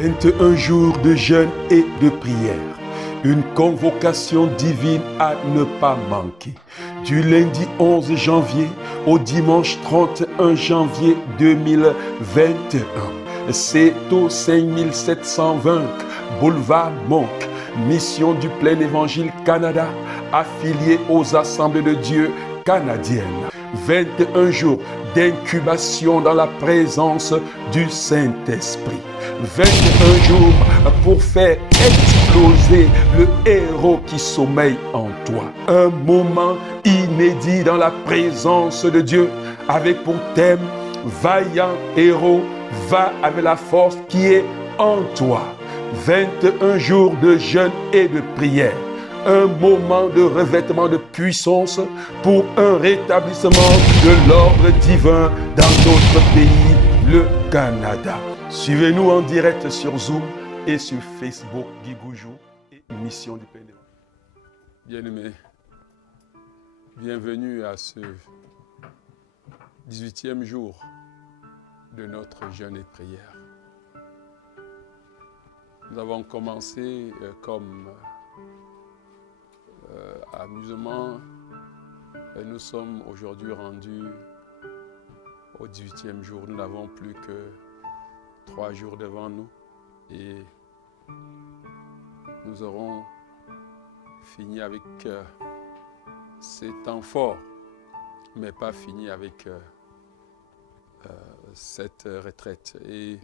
21 jours de jeûne et de prière. Une convocation divine à ne pas manquer. Du lundi 11 janvier au dimanche 31 janvier 2021. C'est au 5720 Boulevard Monk, Mission du Plein Évangile Canada, affilié aux Assemblées de Dieu canadiennes. 21 jours d'incubation dans la présence du Saint-Esprit. 21 jours pour faire exploser le héros qui sommeille en toi. Un moment inédit dans la présence de Dieu avec pour thème « Vaillant héros, va avec la force qui est en toi ». 21 jours de jeûne et de prière. Un moment de revêtement de puissance pour un rétablissement de l'ordre divin dans notre pays, le Canada. Suivez-nous en direct sur Zoom et sur Facebook, Guy Goujou et Mission du Plein Évangile. Bien-aimés, bienvenue à ce 18e jour de notre jeûne et prière. Nous avons commencé comme amusement et nous sommes aujourd'hui rendus au 18e jour. Nous n'avons plus que 3 jours devant nous et nous aurons fini avec ces temps forts, mais pas fini avec cette retraite. Et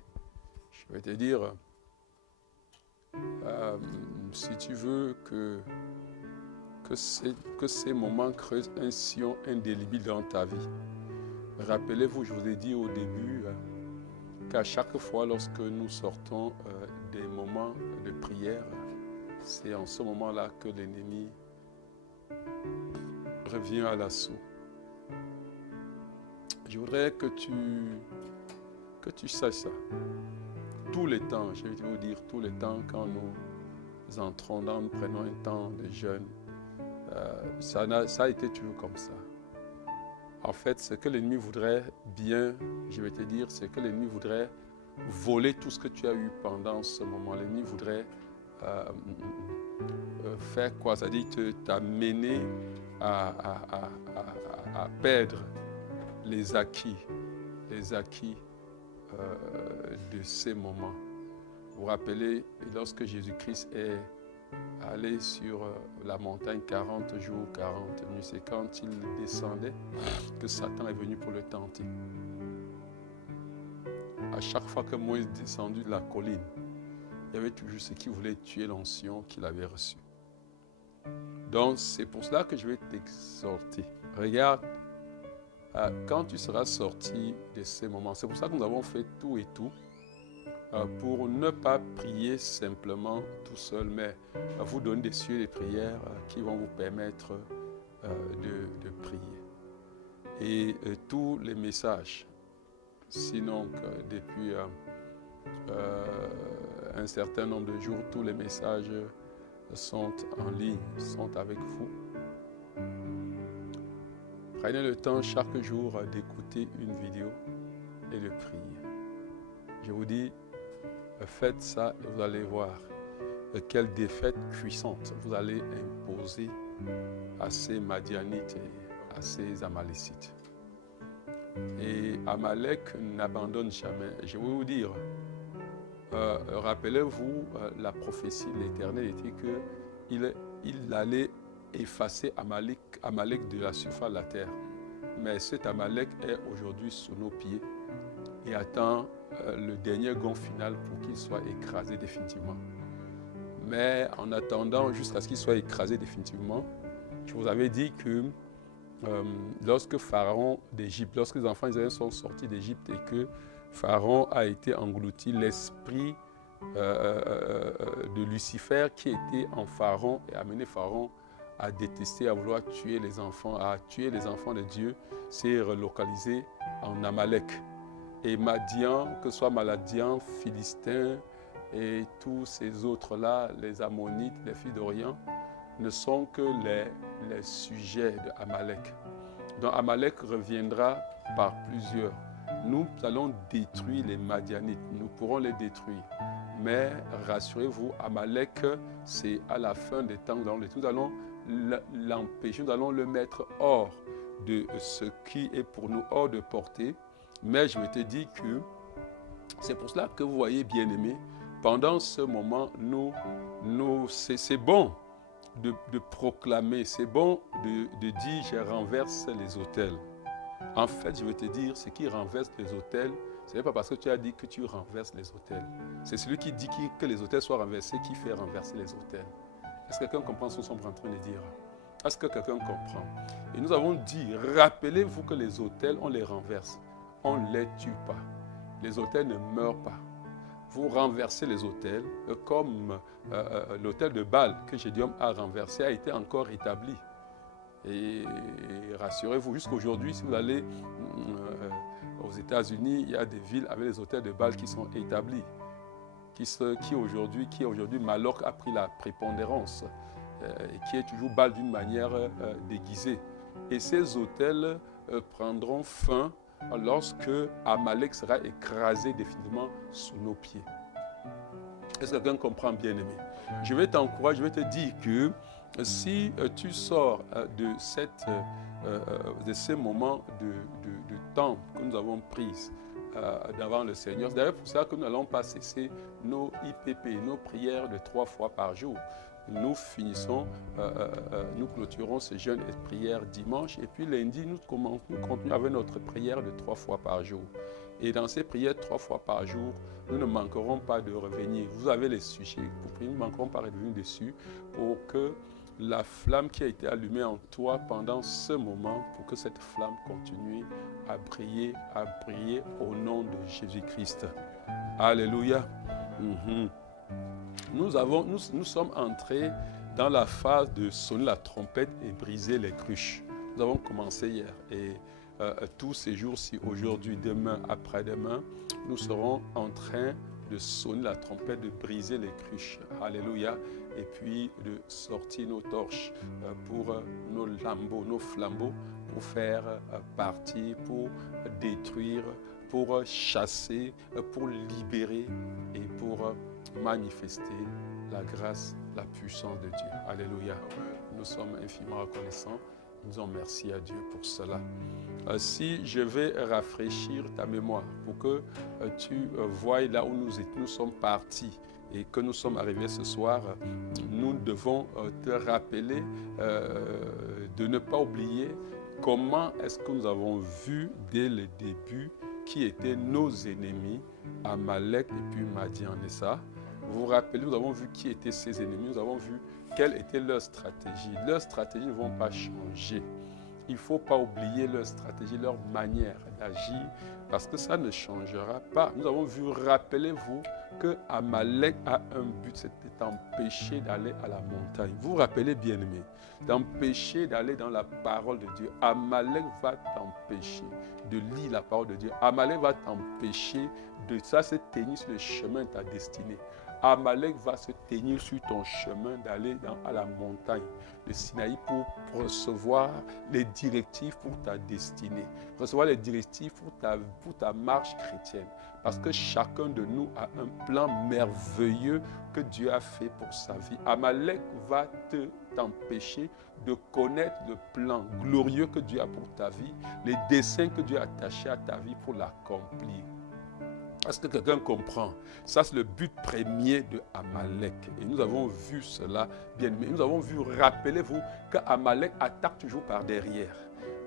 je vais te dire, si tu veux que ces moments creusent un sillon indélébile dans ta vie, rappelez-vous, je vous ai dit au début qu'à chaque fois lorsque nous sortons des moments de prière, c'est en ce moment-là que l'ennemi revient à l'assaut. Je voudrais que tu saches ça. Tout le temps, je vais vous dire, tout le temps, quand nous entrons dans, nous prenons un temps de jeûne, ça a été toujours comme ça. En fait, ce que l'ennemi voudrait bien, je vais te dire, c'est que l'ennemi voudrait voler tout ce que tu as eu pendant ce moment. L'ennemi voudrait faire quoi? C'est-à-dire t'amener à perdre les acquis de ces moments. Vous vous rappelez, lorsque Jésus-Christ est allé sur la montagne 40 jours, 40 nuits, c'est quand il descendait que Satan est venu pour le tenter. À chaque fois que Moïse est descendu de la colline, il y avait toujours ce qui voulait tuer l'onction qu'il avait reçue. Donc c'est pour cela que je vais t'exhorter. Regarde, quand tu seras sorti de ces moments, c'est pour ça que nous avons fait tout et tout, pour ne pas prier simplement tout seul, mais vous donner des sujets de prière qui vont vous permettre de prier. Et tous les messages, sinon depuis un certain nombre de jours, tous les messages sont en ligne, sont avec vous. Prenez le temps chaque jour d'écouter une vidéo et de prier. Je vous dis, faites ça et vous allez voir quelle défaite puissante vous allez imposer à ces Madianites et à ces Amalécites. Et Amalek n'abandonne jamais. Je vais vous dire, rappelez-vous, la prophétie de l'Éternel était qu'il allait effacer Amalek de la surface de la terre. Mais cet Amalek est aujourd'hui sous nos pieds et attend le dernier gond final pour qu'il soit écrasé définitivement. Mais en attendant jusqu'à ce qu'il soit écrasé définitivement, je vous avais dit que lorsque Pharaon d'Égypte, lorsque les enfants d'Israël sont sortis d'Égypte et que Pharaon a été englouti, l'esprit de Lucifer qui était en Pharaon et a amené Pharaon à détester, à vouloir tuer les enfants, à tuer les enfants de Dieu, s'est relocalisé en Amalek. Et Madian, que ce soit Maladian, Philistin et tous ces autres-là, les Ammonites, les filles d'Orient, ne sont que les sujets de Amalek. Donc Amalek reviendra par plusieurs. Nous allons détruire les Madianites, nous pourrons les détruire. Mais rassurez-vous, Amalek, c'est à la fin des temps, nous allons l'empêcher, nous allons le mettre hors de ce qui est pour nous hors de portée. Mais je vais te dire que c'est pour cela que vous voyez, bien-aimés, pendant ce moment, c'est bon de proclamer, c'est bon de dire « je renverse les autels ». En fait, je vais te dire, ce qui renverse les autels, ce n'est pas parce que tu as dit que tu renverses les autels. C'est celui qui dit que les autels soient renversés qui fait renverser les autels. Est-ce que quelqu'un comprend ce que nous sommes en train de dire? Est-ce que quelqu'un comprend? Et nous avons dit, rappelez-vous que les autels, on les renverse. On ne les tue pas. Les autels ne meurent pas. Vous renversez les autels, comme l'autel de Baal que Gédéon a renversé a été encore établi. Et rassurez-vous, jusqu'aujourd'hui, si vous allez aux États-Unis, il y a des villes avec les autels de Baal qui sont établis, qui aujourd'hui, Moloch a pris la prépondérance et qui est toujours Baal d'une manière déguisée. Et ces autels prendront fin lorsque Amalek sera écrasé définitivement sous nos pieds. Est-ce que quelqu'un comprend, bien-aimé? Je vais t'encourager, je vais te dire que si tu sors de ces moments de temps que nous avons pris devant le Seigneur, c'est d'ailleurs pour ça que nous n'allons pas cesser nos IPP, nos prières de 3 fois par jour. Nous finissons, nous clôturons ce jeûne et prière dimanche, et puis lundi, nous continuons avec notre prière de 3 fois par jour. Et dans ces prières 3 fois par jour, nous ne manquerons pas de revenir. Vous avez les sujets, nous ne manquerons pas de revenir dessus pour que la flamme qui a été allumée en toi pendant ce moment, pour que cette flamme continue à briller au nom de Jésus-Christ. Alléluia. Nous sommes entrés dans la phase de sonner la trompette et briser les cruches. Nous avons commencé hier et tous ces jours-ci, aujourd'hui, demain, après-demain, nous serons en train de sonner la trompette, de briser les cruches. Alléluia. Et puis de sortir nos torches pour nos lambeaux, nos flambeaux, pour faire partir, pour détruire, pour chasser, pour libérer et pour manifester la grâce, la puissance de Dieu. Alléluia. Nous sommes infiniment reconnaissants. Nous disons merci à Dieu pour cela. Si je vais rafraîchir ta mémoire pour que tu voies là où nous sommes partis et que nous sommes arrivés ce soir, nous devons te rappeler de ne pas oublier comment est-ce que nous avons vu dès le début qui étaient nos ennemis, Amalek et puis Madian et ça. Vous vous rappelez, nous avons vu qui étaient ces ennemis, nous avons vu quelle était leur stratégie. Leurs stratégies ne vont pas changer. Il ne faut pas oublier leur stratégie, leur manière d'agir, parce que ça ne changera pas. Nous avons vu, rappelez-vous, que Amalek a un but, c'était d'empêcher d'aller à la montagne. Vous vous rappelez, bien-aimés, d'empêcher d'aller dans la parole de Dieu. Amalek va t'empêcher de lire la parole de Dieu. Amalek va t'empêcher de se tenir sur le chemin de ta destinée. Amalek va se tenir sur ton chemin d'aller à la montagne de Sinaï pour recevoir les directives pour ta destinée, recevoir les directives pour ta marche chrétienne. Parce que chacun de nous a un plan merveilleux que Dieu a fait pour sa vie. Amalek va t'empêcher de connaître le plan glorieux que Dieu a pour ta vie, les desseins que Dieu a attachés à ta vie pour l'accomplir. Est-ce que quelqu'un comprend? Ça, c'est le but premier de Amalek. Et nous avons vu cela bien. Mais nous avons vu, rappelez-vous, qu'Amalek attaque toujours par derrière.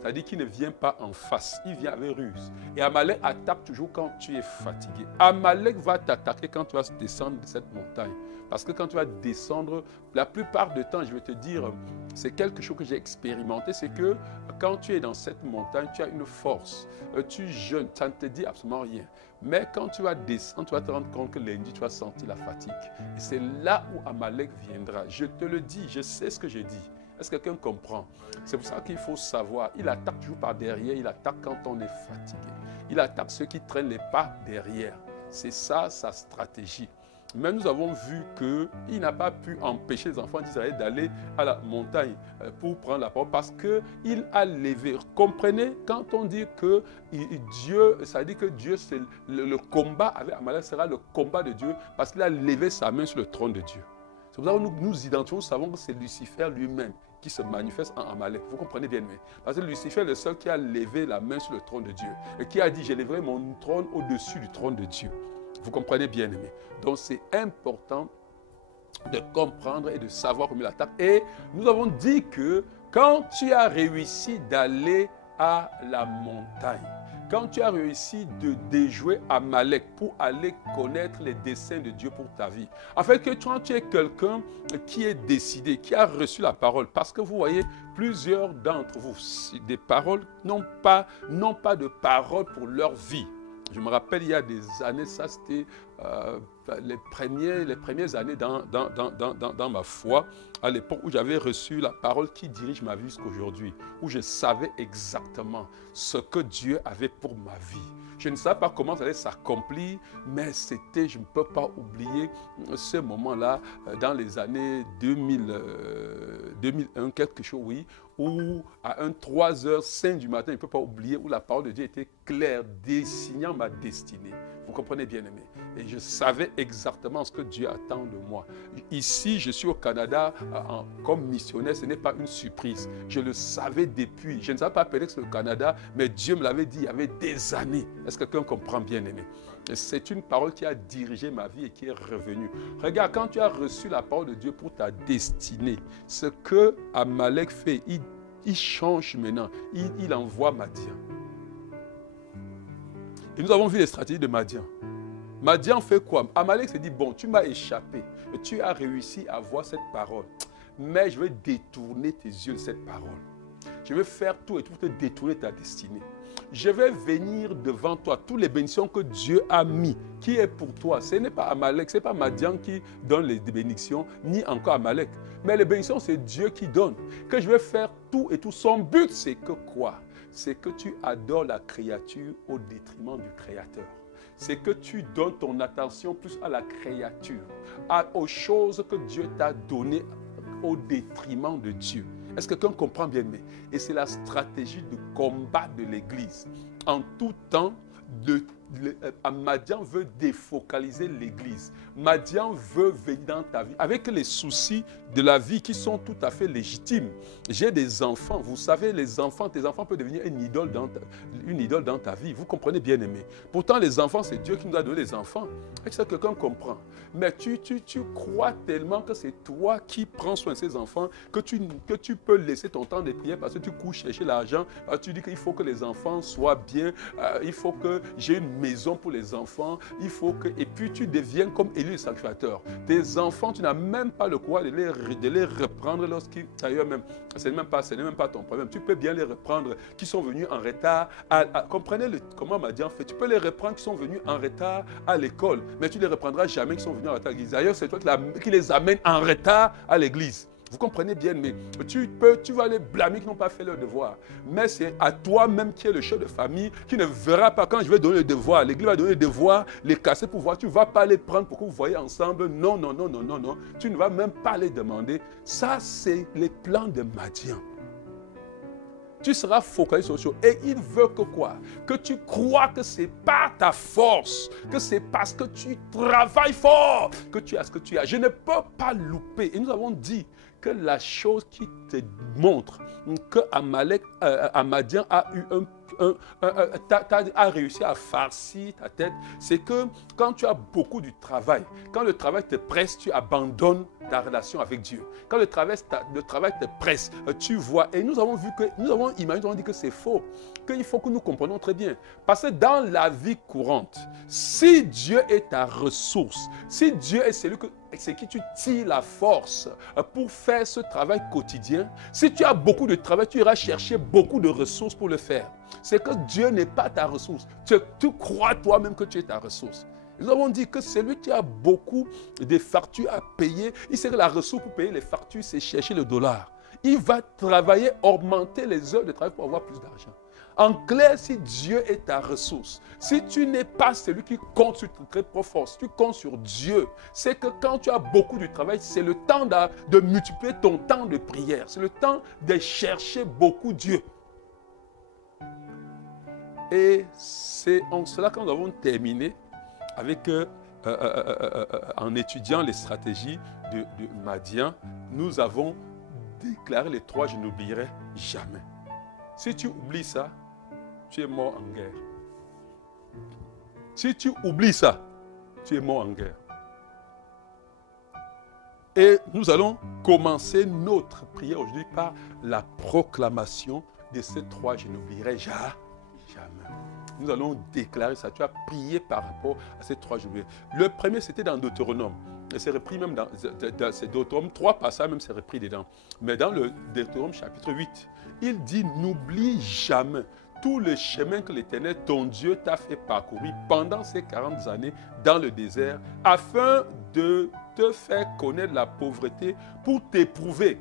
C'est-à-dire qu'il ne vient pas en face, il vient avec ruse. Et Amalek attaque toujours quand tu es fatigué. Amalek va t'attaquer quand tu vas descendre de cette montagne. Parce que quand tu vas descendre, la plupart du temps, je vais te dire, c'est quelque chose que j'ai expérimenté, c'est que quand tu es dans cette montagne, tu as une force. Tu jeûnes, ça ne te dit absolument rien. Mais quand tu vas descendre, tu vas te rendre compte que lundi, tu vas sentir la fatigue. Et c'est là où Amalek viendra. Je te le dis, je sais ce que je dis. Est-ce que quelqu'un comprend? C'est pour ça qu'il faut savoir. Il attaque toujours par derrière, il attaque quand on est fatigué. Il attaque ceux qui traînent les pas derrière. C'est ça sa stratégie. Mais nous avons vu qu'il n'a pas pu empêcher les enfants d'Israël d'aller à la montagne pour prendre la parole parce qu'il a levé. Comprenez, quand on dit que Dieu, ça dit que Dieu, c'est le combat avec Amalek sera le combat de Dieu parce qu'il a levé sa main sur le trône de Dieu. C'est pour ça que nous identifions, nous savons que c'est Lucifer lui-même qui se manifeste en Amalek. Vous comprenez bien, mais parce que Lucifer est le seul qui a levé la main sur le trône de Dieu et qui a dit, j'élèverai mon trône au-dessus du trône de Dieu. Vous comprenez bien, aimé. Donc c'est important de comprendre et de savoir comment il attaque. Et nous avons dit que quand tu as réussi d'aller à la montagne, quand tu as réussi de déjouer Amalek pour aller connaître les desseins de Dieu pour ta vie, afin que tu es quelqu'un qui est décidé, qui a reçu la parole, parce que vous voyez, plusieurs d'entre vous, des paroles n'ont pas de parole pour leur vie. Je me rappelle, il y a des années, ça c'était les premières années dans ma foi, à l'époque où j'avais reçu la parole qui dirige ma vie jusqu'aujourd'hui, où je savais exactement ce que Dieu avait pour ma vie. Je ne savais pas comment ça allait s'accomplir, mais c'était, je ne peux pas oublier ce moment-là, dans les années 2001, quelque chose, oui, où à 3h05 du matin, je ne peux pas oublier, où la parole de Dieu était claire, dessinant ma destinée. Vous comprenez bien, aimé. Et je savais exactement ce que Dieu attend de moi. Ici, je suis au Canada comme missionnaire, ce n'est pas une surprise. Je le savais depuis. Je ne savais pas peut-être que c'est le Canada, mais Dieu me l'avait dit il y avait des années. Est-ce que quelqu'un comprend bien, aimé? C'est une parole qui a dirigé ma vie et qui est revenue. Regarde, quand tu as reçu la parole de Dieu pour ta destinée, ce que Amalek fait, il change maintenant. Il envoie Madian. Et nous avons vu les stratégies de Madian. Madian fait quoi? Amalek s'est dit, bon, tu m'as échappé. Tu as réussi à voir cette parole. Mais je vais détourner tes yeux de cette parole. Je vais faire tout et tout pour te détourner ta destinée. Je vais venir devant toi, toutes les bénédictions que Dieu a mis, qui est pour toi. Ce n'est pas Amalek, ce n'est pas Madian qui donne les bénédictions, ni encore Amalek. Mais les bénédictions, c'est Dieu qui donne. Que je vais faire tout et tout. Son but, c'est que quoi? C'est que tu adores la créature au détriment du Créateur. C'est que tu donnes ton attention plus à la créature, aux choses que Dieu t'a données au détriment de Dieu. Est-ce que quelqu'un comprend bien? Et c'est la stratégie de combat de l'Église. En tout temps, Madian veut défocaliser l'Église. Madian veut venir dans ta vie avec les soucis de la vie qui sont tout à fait légitimes. J'ai des enfants, vous savez, les enfants, tes enfants peuvent devenir une idole dans ta vie. Vous comprenez bien, aimé. Pourtant, les enfants, c'est Dieu qui nous a donné les enfants. Est-ce que quelqu'un comprend? Mais tu crois tellement que c'est toi qui prends soin de ces enfants que tu peux laisser ton temps de prière parce que tu cours chercher l'argent. Tu dis qu'il faut que les enfants soient bien, il faut que j'ai une maison pour les enfants, il faut que... Et puis tu deviens comme Élie le sacrificateur. Tes enfants, tu n'as même pas le courage de les reprendre lorsqu'ils... D'ailleurs même, ce n'est même pas ton problème. Tu peux bien les reprendre qui sont venus en retard. Comprenez comment Madian fait. Tu peux les reprendre qui sont venus en retard à l'école, mais tu ne les reprendras jamais qui sont venus en retard à l'église. D'ailleurs, c'est toi qui les amènes en retard à l'église. Vous comprenez bien, mais tu vas les blâmer qui n'ont pas fait leur devoir. Mais c'est à toi-même qui es le chef de famille qui ne verra pas quand je vais donner le devoir. L'église va donner le devoir, les casser pour voir. Tu ne vas pas les prendre pour que vous voyez ensemble. Non, non, non, non, non, non. Tu ne vas même pas les demander. Ça, c'est les plans de Madian. Tu seras focalisé sur les choses. Et il veut que quoi? Que tu crois que ce n'est pas ta force, que c'est parce que tu travailles fort que tu as ce que tu as. Je ne peux pas louper. Et nous avons dit que la chose qui te montre que Madian a eu a réussi à farcir ta tête, c'est que quand tu as beaucoup de travail, quand le travail te presse, tu abandonnes ta relation avec Dieu. Quand le travail te presse, tu vois. Et nous avons vu que, nous avons dit que c'est faux, qu'il faut que nous comprenions très bien. Parce que dans la vie courante, si Dieu est ta ressource, si Dieu est celui c'est qui tu tires la force pour faire ce travail quotidien, si tu as beaucoup de travail, tu iras chercher beaucoup de ressources pour le faire. C'est que Dieu n'est pas ta ressource. Tu crois toi-même que tu es ta ressource. Nous avons dit que celui qui a beaucoup de factures à payer, il sait que la ressource pour payer les factures, c'est chercher le dollar. Il va travailler, augmenter les heures de travail pour avoir plus d'argent. En clair, si Dieu est ta ressource, si tu n'es pas celui qui compte sur tes très profonds, si tu comptes sur Dieu, c'est que quand tu as beaucoup de travail, c'est le temps de multiplier ton temps de prière. C'est le temps de chercher beaucoup Dieu. Et c'est en cela que nous avons terminé avec, en étudiant les stratégies de Madian, nous avons déclaré les 3 je n'oublierai jamais. Si tu oublies ça, tu es mort en guerre. Si tu oublies ça, tu es mort en guerre. Et nous allons commencer notre prière aujourd'hui par la proclamation de ces 3 je n'oublierai jamais. Nous allons déclarer ça. Tu as prié par rapport à ces 3 jours. Le premier, c'était dans Deutéronome. Et c'est repris même dans Deutéronome. 3 passages, même c'est repris dedans. Mais dans le Deutéronome chapitre 8, il dit, n'oublie jamais tout le chemin que l'Éternel, ton Dieu, t'a fait parcourir pendant ces 40 années dans le désert, afin de te faire connaître la pauvreté pour t'éprouver.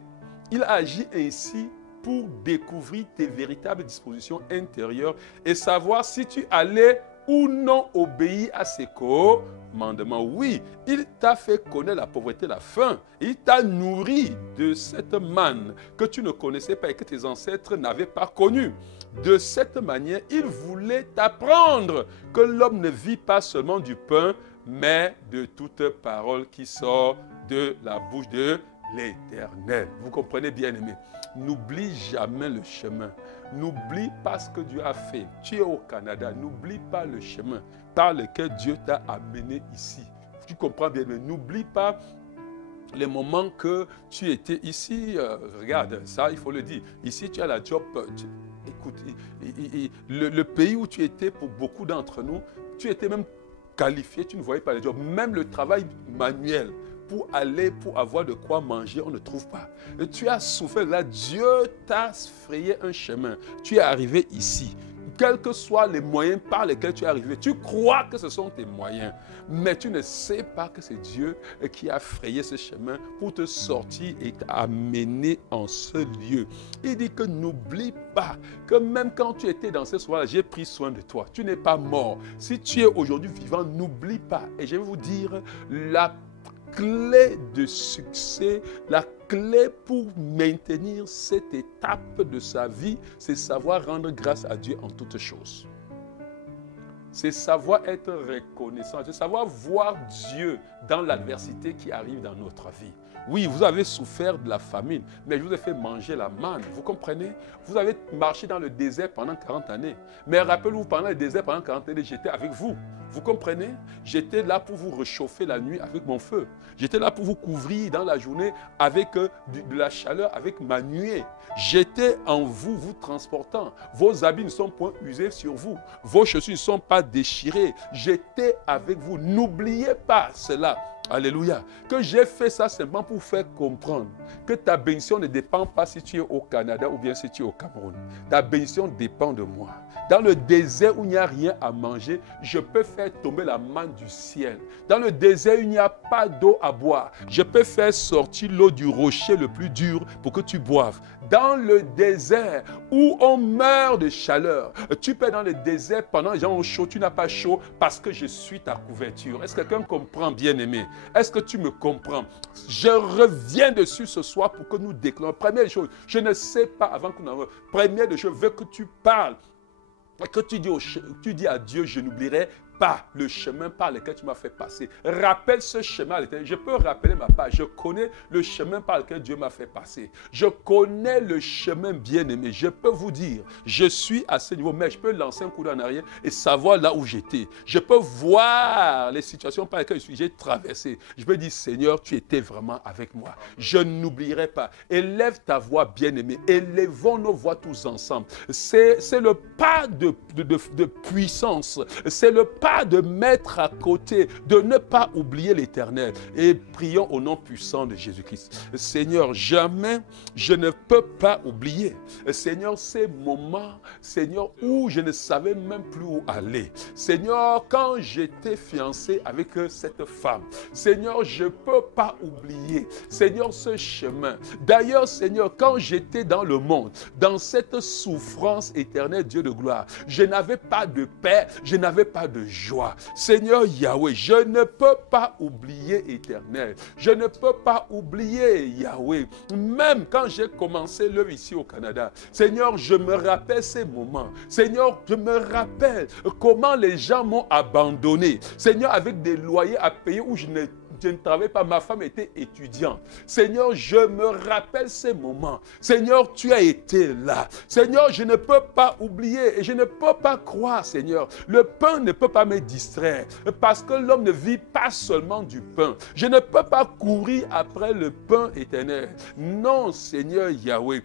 Il agit ainsi pour découvrir tes véritables dispositions intérieures et savoir si tu allais ou non obéir à ses commandements. Oui, il t'a fait connaître la pauvreté, la faim. Il t'a nourri de cette manne que tu ne connaissais pas et que tes ancêtres n'avaient pas connue. De cette manière, il voulait t'apprendre que l'homme ne vit pas seulement du pain, mais de toute parole qui sort de la bouche de l'Éternel. Vous comprenez, bien-aimés? N'oublie jamais le chemin. N'oublie pas ce que Dieu a fait. Tu es au Canada. N'oublie pas le chemin par lequel Dieu t'a amené ici. Tu comprends bien, mais n'oublie pas les moments que tu étais ici. Regarde, ça, il faut le dire. Ici, tu as la job. Écoute, le pays où tu étais, pour beaucoup d'entre nous, tu étais même qualifié, tu ne voyais pas le job. Même le travail manuel. Pour aller, pour avoir de quoi manger, on ne trouve pas. Et tu as souffert là, Dieu t'a frayé un chemin. Tu es arrivé ici. Quels que soient les moyens par lesquels tu es arrivé, tu crois que ce sont tes moyens, mais tu ne sais pas que c'est Dieu qui a frayé ce chemin pour te sortir et t'amener en ce lieu. Il dit que n'oublie pas que même quand tu étais dans ce soir-là, j'ai pris soin de toi. Tu n'es pas mort. Si tu es aujourd'hui vivant, n'oublie pas. Et je vais vous dire, la clé de succès, la clé pour maintenir cette étape de sa vie, c'est savoir rendre grâce à Dieu en toutes choses. C'est savoir être reconnaissant, c'est savoir voir Dieu dans l'adversité qui arrive dans notre vie. Oui, vous avez souffert de la famine, mais je vous ai fait manger la manne. Vous comprenez? Vous avez marché dans le désert pendant 40 années. Mais rappelez-vous, pendant le désert, pendant 40 années, j'étais avec vous. Vous comprenez? J'étais là pour vous réchauffer la nuit avec mon feu. J'étais là pour vous couvrir dans la journée avec de la chaleur, avec ma nuée. J'étais en vous, vous transportant. Vos habits ne sont point usés sur vous. Vos chaussures ne sont pas déchirées. J'étais avec vous. N'oubliez pas cela. Alléluia. Que j'ai fait ça simplement pour faire comprendre que ta bénédiction ne dépend pas si tu es au Canada ou bien si tu es au Cameroun. Ta bénédiction dépend de moi. Dans le désert où il n'y a rien à manger, je peux faire tomber la manne du ciel. Dans le désert où il n'y a pas d'eau à boire, je peux faire sortir l'eau du rocher le plus dur pour que tu boives. Dans le désert où on meurt de chaleur, tu peux être dans le désert pendant que les gens ont chaud, tu n'as pas chaud parce que je suis ta couverture. Est-ce que quelqu'un comprend, bien-aimé? Est-ce que tu me comprends? Je reviens dessus ce soir pour que nous déclarons. Première chose, je ne sais pas avant que nous avons. Première chose, je veux que tu parles. Que tu dis à Dieu, je n'oublierai pas le chemin par lequel tu m'as fait passer. Rappelle ce chemin à l'éternel. Je peux rappeler ma part. Je connais le chemin par lequel Dieu m'a fait passer. Je connais le chemin bien-aimé. Je peux vous dire, je suis à ce niveau, mais je peux lancer un coup d'en arrière et savoir là où j'étais. Je peux voir les situations par lesquelles j'ai traversé. Je peux dire, Seigneur, tu étais vraiment avec moi. Je n'oublierai pas. Élève ta voix, bien-aimé. Élevons nos voix tous ensemble. C'est le pas de puissance. C'est le pas pas de mettre à côté, de ne pas oublier l'Éternel. Et prions au nom puissant de Jésus-Christ. Seigneur, jamais je ne peux pas oublier. Seigneur, ces moments, Seigneur, où je ne savais même plus où aller. Seigneur, quand j'étais fiancé avec cette femme, Seigneur, je ne peux pas oublier, Seigneur, ce chemin. D'ailleurs, Seigneur, quand j'étais dans le monde, dans cette souffrance éternelle, Dieu de gloire, je n'avais pas de paix, je n'avais pas de joie. Seigneur Yahweh, je ne peux pas oublier Éternel. Je ne peux pas oublier Yahweh. Même quand j'ai commencé l'œuvre ici au Canada, Seigneur, je me rappelle ces moments. Seigneur, je me rappelle comment les gens m'ont abandonné. Seigneur, avec des loyers à payer où je ne travaillais pas, ma femme était étudiante. Seigneur, je me rappelle ces moments. Seigneur, tu as été là. Seigneur, je ne peux pas oublier et je ne peux pas croire, Seigneur. Le pain ne peut pas me distraire parce que l'homme ne vit pas seulement du pain. Je ne peux pas courir après le pain éternel. Non, Seigneur Yahweh.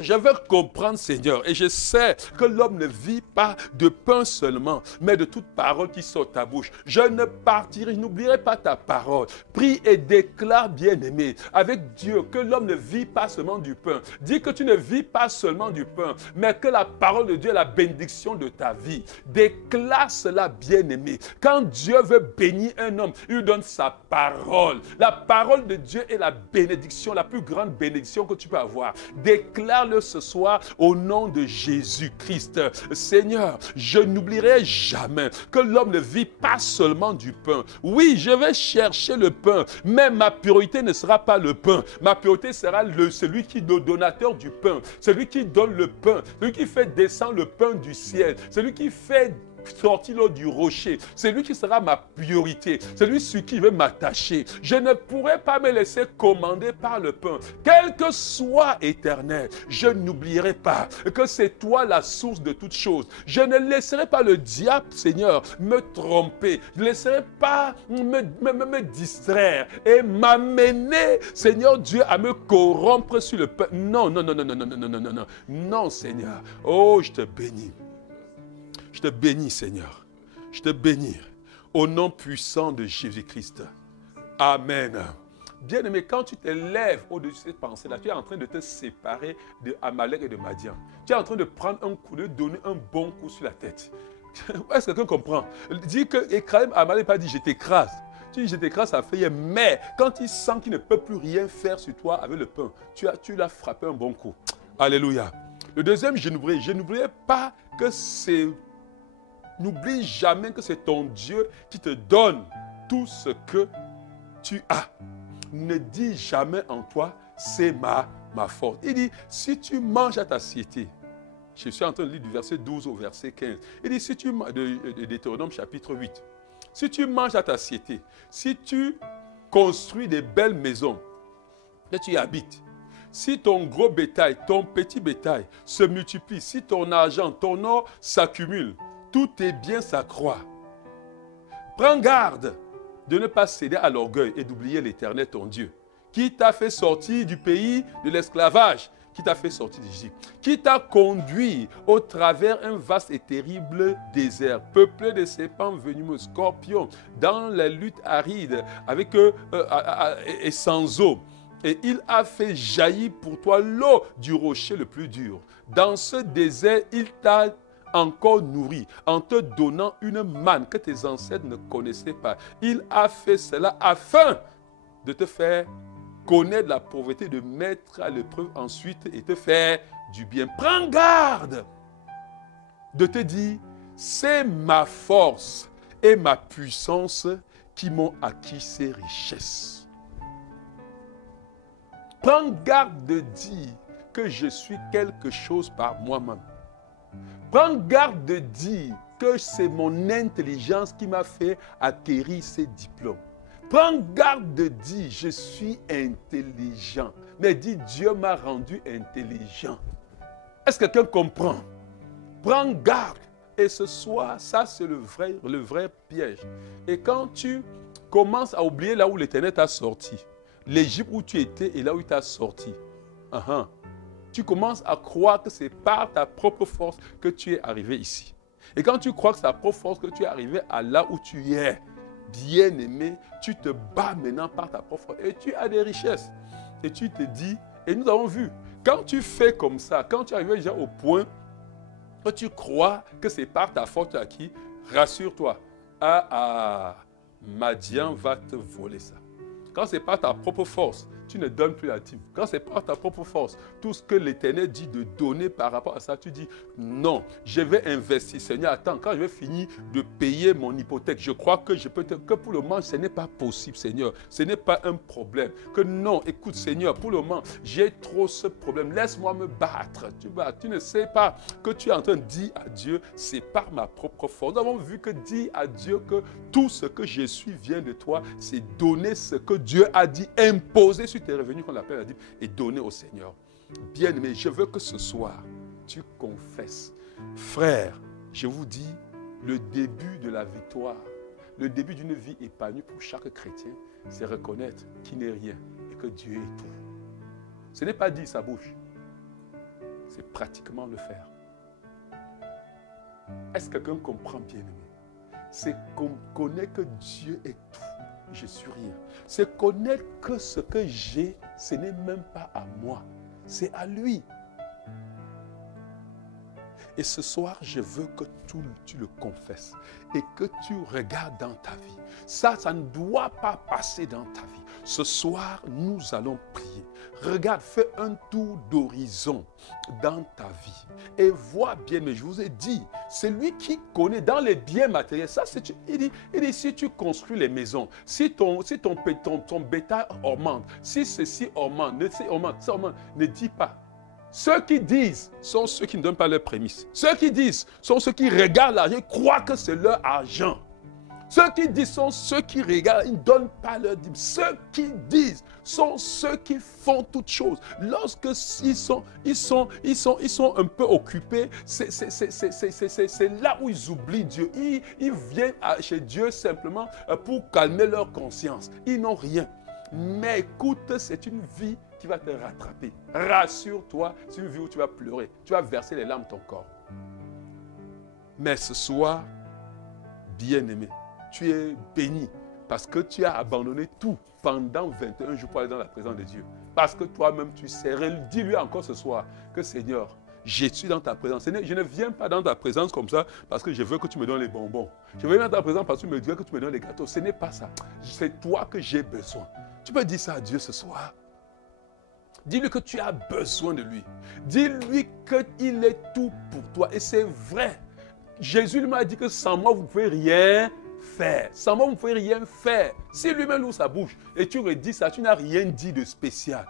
Je veux comprendre, Seigneur, et je sais que l'homme ne vit pas de pain seulement, mais de toute parole qui sort de ta bouche. Je ne partirai, je n'oublierai pas ta parole. Prie et déclare, bien-aimé, avec Dieu, que l'homme ne vit pas seulement du pain. Dis que tu ne vis pas seulement du pain, mais que la parole de Dieu est la bénédiction de ta vie. Déclare cela, bien-aimé. Quand Dieu veut bénir un homme, il lui donne sa parole. La parole de Dieu est la bénédiction, la plus grande bénédiction que tu peux avoir. Déclare ce soir au nom de Jésus-Christ. Seigneur, je n'oublierai jamais que l'homme ne vit pas seulement du pain. Oui, je vais chercher le pain, mais ma priorité ne sera pas le pain. Ma priorité sera celui qui est le donateur du pain, celui qui donne le pain, celui qui fait descendre le pain du ciel, celui qui fait sortir l'eau du rocher. C'est lui qui sera ma priorité. C'est lui sur qui je vais m'attacher. Je ne pourrai pas me laisser commander par le pain. Quel que soit Éternel, je n'oublierai pas que c'est toi la source de toutes choses. Je ne laisserai pas le diable, Seigneur, me tromper. Je ne laisserai pas me distraire et m'amener, Seigneur Dieu, à me corrompre sur le pain. Non, non, non, non, non, non, non, non, non, non, non, Seigneur. Oh, je te bénis. Je te bénis, Seigneur. Je te bénis au nom puissant de Jésus-Christ. Amen. Bien-aimé, quand tu te lèves au-dessus de cette pensée-là, tu es en train de te séparer de Amalek et de Madian. Tu es en train de prendre un coup, de donner un bon coup sur la tête. Est-ce que quelqu'un comprend? Dis que écraser Amalek, pas dit je t'écrase. Tu dis je t'écrase, ça fait, mais quand il sent qu'il ne peut plus rien faire sur toi avec le pain, tu l'as frappé un bon coup. Alléluia. Le deuxième, je n'oublierai pas que c'est... N'oublie jamais que c'est ton Dieu qui te donne tout ce que tu as. Ne dis jamais en toi, c'est ma force. Il dit, si tu manges à ta satiété, je suis en train de lire du verset 12 au verset 15. Il dit, si tu manges, de Deutéronome chapitre 8, si tu manges à ta satiété, si tu construis des belles maisons, que tu y habites, si ton gros bétail, ton petit bétail se multiplie, si ton argent, ton or s'accumule, tout tes biens s'accroît. Prends garde de ne pas céder à l'orgueil et d'oublier l'Éternel ton Dieu, qui t'a fait sortir du pays de l'esclavage, qui t'a fait sortir d'Égypte, qui t'a conduit au travers un vaste et terrible désert, peuplé de serpents venimeux, scorpions, dans la lutte aride, avec et sans eau. Et il a fait jaillir pour toi l'eau du rocher le plus dur. Dans ce désert, il t'a encore nourri en te donnant une manne que tes ancêtres ne connaissaient pas. Il a fait cela afin de te faire connaître la pauvreté, de mettre à l'épreuve ensuite et te faire du bien. Prends garde de te dire, c'est ma force et ma puissance qui m'ont acquis ces richesses. Prends garde de dire que je suis quelque chose par moi-même. Prends garde de dire que c'est mon intelligence qui m'a fait acquérir ces diplômes. Prends garde de dire je suis intelligent. Mais dis Dieu m'a rendu intelligent. Est-ce que quelqu'un comprend? Prends garde. Et ce soir, ça c'est le vrai piège. Et quand tu commences à oublier là où l'Éternel t'a sorti, l'Égypte où tu étais et là où il t'a sorti, tu commences à croire que c'est par ta propre force que tu es arrivé ici. Et quand tu crois que c'est ta propre force que tu es arrivé à là où tu es, bien-aimé, tu te bats maintenant par ta propre force et tu as des richesses. Et tu te dis, et nous avons vu, quand tu fais comme ça, quand tu arrives déjà au point que tu crois que c'est par ta force acquis, rassure-toi, Madian va te voler ça. Quand c'est par ta propre force, tu ne donnes plus la dîme. Quand c'est par ta propre force, tout ce que l'Éternel dit de donner par rapport à ça, tu dis non, je vais investir. Seigneur, attends, quand je vais finir de payer mon hypothèque, je crois que je peux que pour le moment, ce n'est pas possible, Seigneur. Ce n'est pas un problème. Que non, écoute, Seigneur, pour le moment, j'ai trop ce problème. Laisse-moi me battre. Tu ne sais pas que tu es en train de dire à Dieu, c'est par ma propre force. Nous avons vu que dire à Dieu que tout ce que je suis vient de toi, c'est donner ce que Dieu a dit, imposer sur tes revenus qu'on appelle la dîme et donner au Seigneur. Bien-aimé, je veux que ce soir, tu confesses. Frère, je vous dis, le début de la victoire, le début d'une vie épanouie pour chaque chrétien, c'est reconnaître qu'il n'est rien et que Dieu est tout. Ce n'est pas dire sa bouche, c'est pratiquement le faire. Est-ce que quelqu'un comprend, bien-aimé? C'est qu'on connaît que Dieu est tout. Je suis rien. C'est connaître que ce que j'ai, ce n'est même pas à moi, c'est à lui. Et ce soir, je veux que tu le confesses et que tu regardes dans ta vie. Ça ne doit pas passer dans ta vie. Ce soir, nous allons prier. Regarde, fais un tour d'horizon dans ta vie et vois bien, mais je vous ai dit, c'est lui qui connaît dans les biens matériels. Ça, il dit, si tu construis les maisons, si ton bétail augmente, si ceci augmente, ne dis pas. Ceux qui disent sont ceux qui ne donnent pas leurs prémices. Ceux qui disent sont ceux qui regardent l'argent et croient que c'est leur argent. Ceux qui disent sont ceux qui regardent, ils ne donnent pas leur dîme. Ceux qui disent sont ceux qui font toutes choses. Lorsque ils sont un peu occupés, c'est là où ils oublient Dieu. Ils viennent chez Dieu simplement pour calmer leur conscience. Ils n'ont rien. Mais écoute, c'est une vie qui va te rattraper. Rassure-toi, c'est une vie où tu vas pleurer. Tu vas verser les larmes de ton corps. Mais ce soir, bien-aimé, tu es béni parce que tu as abandonné tout pendant 21 jours pour aller dans la présence de Dieu. Parce que toi-même, tu sais. Dis-lui encore ce soir que Seigneur, je suis dans ta présence. Je ne viens pas dans ta présence comme ça parce que je veux que tu me donnes les bonbons. Je viens dans ta présence parce que tu me dis que tu me donnes les gâteaux. Ce n'est pas ça. C'est toi que j'ai besoin. Tu peux dire ça à Dieu ce soir. Dis-lui que tu as besoin de lui. Dis-lui qu'il est tout pour toi. Et c'est vrai. Jésus lui m'a dit que sans moi, vous ne pouvez rien faire. Sans moi, vous ne pouvez rien faire. Si lui-même ouvre sa bouche et tu redis ça, tu n'as rien dit de spécial.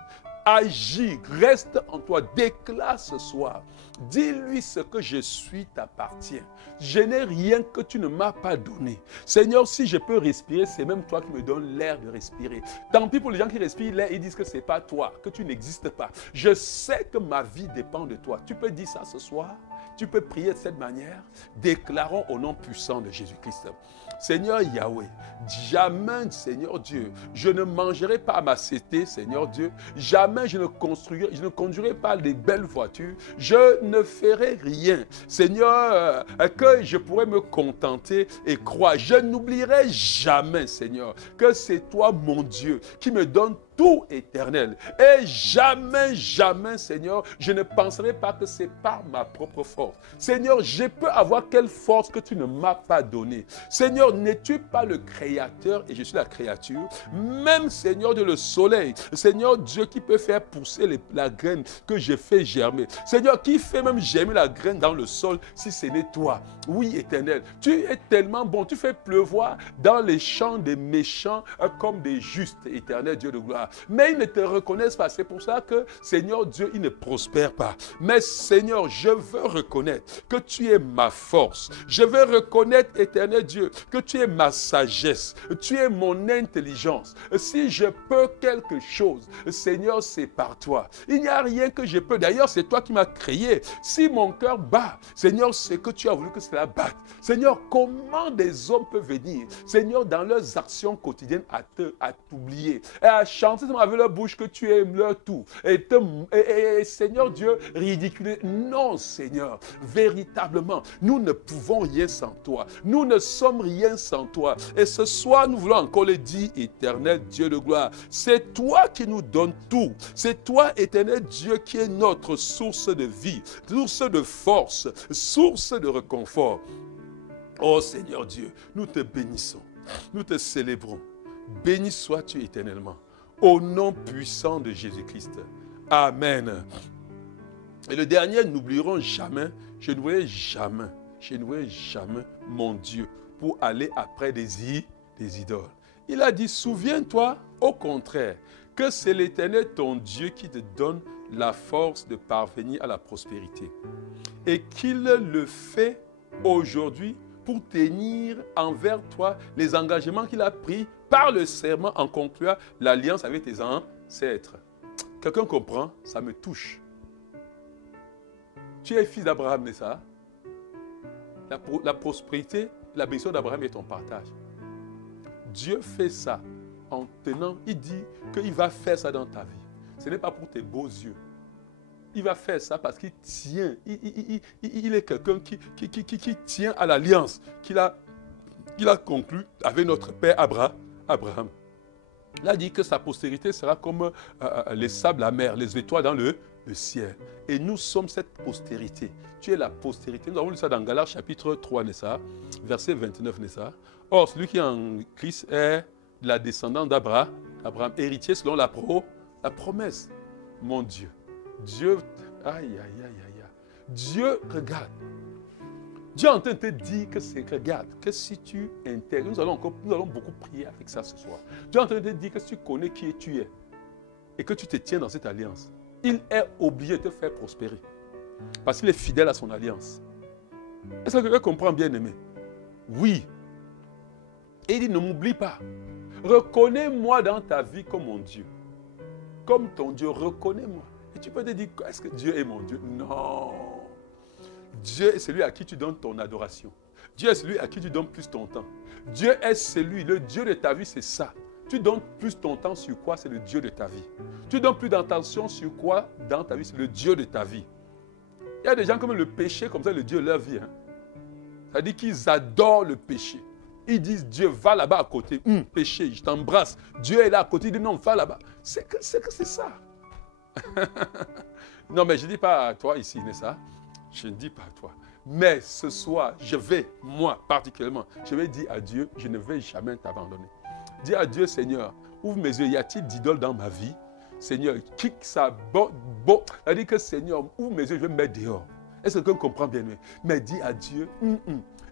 Agis, reste en toi, déclare ce soir. Dis-lui ce que je suis t'appartient. Je n'ai rien que tu ne m'as pas donné. Seigneur, si je peux respirer, c'est même toi qui me donnes l'air de respirer. Tant pis pour les gens qui respirent l'air, ils disent que ce n'est pas toi, que tu n'existes pas. Je sais que ma vie dépend de toi. Tu peux dire ça ce soir? Tu peux prier de cette manière? Déclarons au nom puissant de Jésus-Christ. Seigneur Yahweh, jamais, Seigneur Dieu, je ne mangerai pas à ma cité, Seigneur Dieu. Jamais je ne conduirai pas des belles voitures. Je ne ferai rien, Seigneur, que je pourrais me contenter et croire. Je n'oublierai jamais, Seigneur, que c'est toi, mon Dieu, qui me donne tout éternel. Et jamais, jamais, Seigneur, je ne penserai pas que c'est par ma propre force. Seigneur, je peux avoir quelle force que tu ne m'as pas donnée. Seigneur, n'es-tu pas le créateur et je suis la créature? Même, Seigneur, de le soleil. Seigneur Dieu qui peut faire pousser la graine que j'ai fait germer. Seigneur, qui fait même germer la graine dans le sol si ce n'est toi. Oui, éternel, tu es tellement bon. Tu fais pleuvoir dans les champs des méchants comme des justes, éternel Dieu de gloire. Mais ils ne te reconnaissent pas. C'est pour ça que, Seigneur Dieu, ils ne prospèrent pas. Mais Seigneur, je veux reconnaître que tu es ma force. Je veux reconnaître, éternel Dieu, que tu es ma sagesse. Tu es mon intelligence. Si je peux quelque chose, Seigneur, c'est par toi. Il n'y a rien que je peux. D'ailleurs, c'est toi qui m'as créé. Si mon cœur bat, Seigneur, c'est que tu as voulu que cela batte. Seigneur, comment des hommes peuvent venir, Seigneur, dans leurs actions quotidiennes à t'oublier et à chanter penser avec leur bouche que tu es leur tout. Et Seigneur Dieu, ridiculer. Non, Seigneur, véritablement, nous ne pouvons rien sans toi. Nous ne sommes rien sans toi. Et ce soir, nous voulons encore le dire, éternel Dieu de gloire. C'est toi qui nous donnes tout. C'est toi, éternel Dieu, qui est notre source de vie, source de force, source de réconfort. Oh Seigneur Dieu, nous te bénissons, nous te célébrons. Béni sois-tu éternellement. Au nom puissant de Jésus-Christ. Amen. Et le dernier, n'oublierons jamais, je ne voyais jamais mon Dieu pour aller après des idoles. Il a dit, souviens-toi au contraire que c'est l'Éternel ton Dieu qui te donne la force de parvenir à la prospérité. Et qu'il le fait aujourd'hui pour tenir envers toi les engagements qu'il a pris par le serment en concluant l'alliance avec tes ancêtres. Quelqu'un comprend? Ça me touche. Tu es fils d'Abraham, n'est-ce pas? La prospérité, la bénédiction d'Abraham est ton partage. Dieu fait ça en tenant, il dit qu'il va faire ça dans ta vie. Ce n'est pas pour tes beaux yeux. Il va faire ça parce qu'il tient, il est quelqu'un qui tient à l'alliance qu'il a conclue avec notre père Abraham. Il a dit que sa postérité sera comme les sables amers, les étoiles dans le ciel. Et nous sommes cette postérité. Tu es la postérité. Nous avons lu ça dans Galates chapitre 3, n'est-ce pas? Verset 29, n'est-ce pas? Or, celui qui est en Christ est la descendante d'Abraham, héritier selon la promesse. Mon Dieu. Dieu, Dieu regarde. Dieu est en train de te dire que c'est, regarde, que si tu intègres, nous allons beaucoup prier avec ça ce soir. Dieu est en train de te dire que si tu connais qui tu es et que tu te tiens dans cette alliance, il est obligé de te faire prospérer. Parce qu'il est fidèle à son alliance. Est-ce que quelqu'un comprend, bien aimé? Oui. Et il dit, ne m'oublie pas. Reconnais-moi dans ta vie comme mon Dieu. Comme ton Dieu, reconnais-moi. Et tu peux te dire, est-ce que Dieu est mon Dieu? Non. Dieu est celui à qui tu donnes ton adoration. Dieu est celui à qui tu donnes plus ton temps. Dieu est celui, le Dieu de ta vie, c'est ça. Tu donnes plus ton temps sur quoi? C'est le Dieu de ta vie. Tu donnes plus d'attention sur quoi dans ta vie? C'est le Dieu de ta vie. Il y a des gens comme le péché, comme ça, le Dieu de leur vie. Ça dit qu'ils adorent le péché. Ils disent, Dieu, va là-bas à côté. Péché, je t'embrasse. Dieu est là à côté. Il dit, non, va là-bas. C'est que c'est ça. Non, mais je ne dis pas à toi ici, n'est-ce pas? Je ne dis pas à toi. Mais ce soir, moi particulièrement, je vais dire à Dieu, je ne vais jamais t'abandonner. Dis à Dieu, Seigneur, ouvre mes yeux, y a-t-il d'idoles dans ma vie? Seigneur, kick ça, ça dit que Seigneur, ouvre mes yeux, je vais me mettre dehors. Est-ce que quelqu'un comprend bien? Mais dis à Dieu,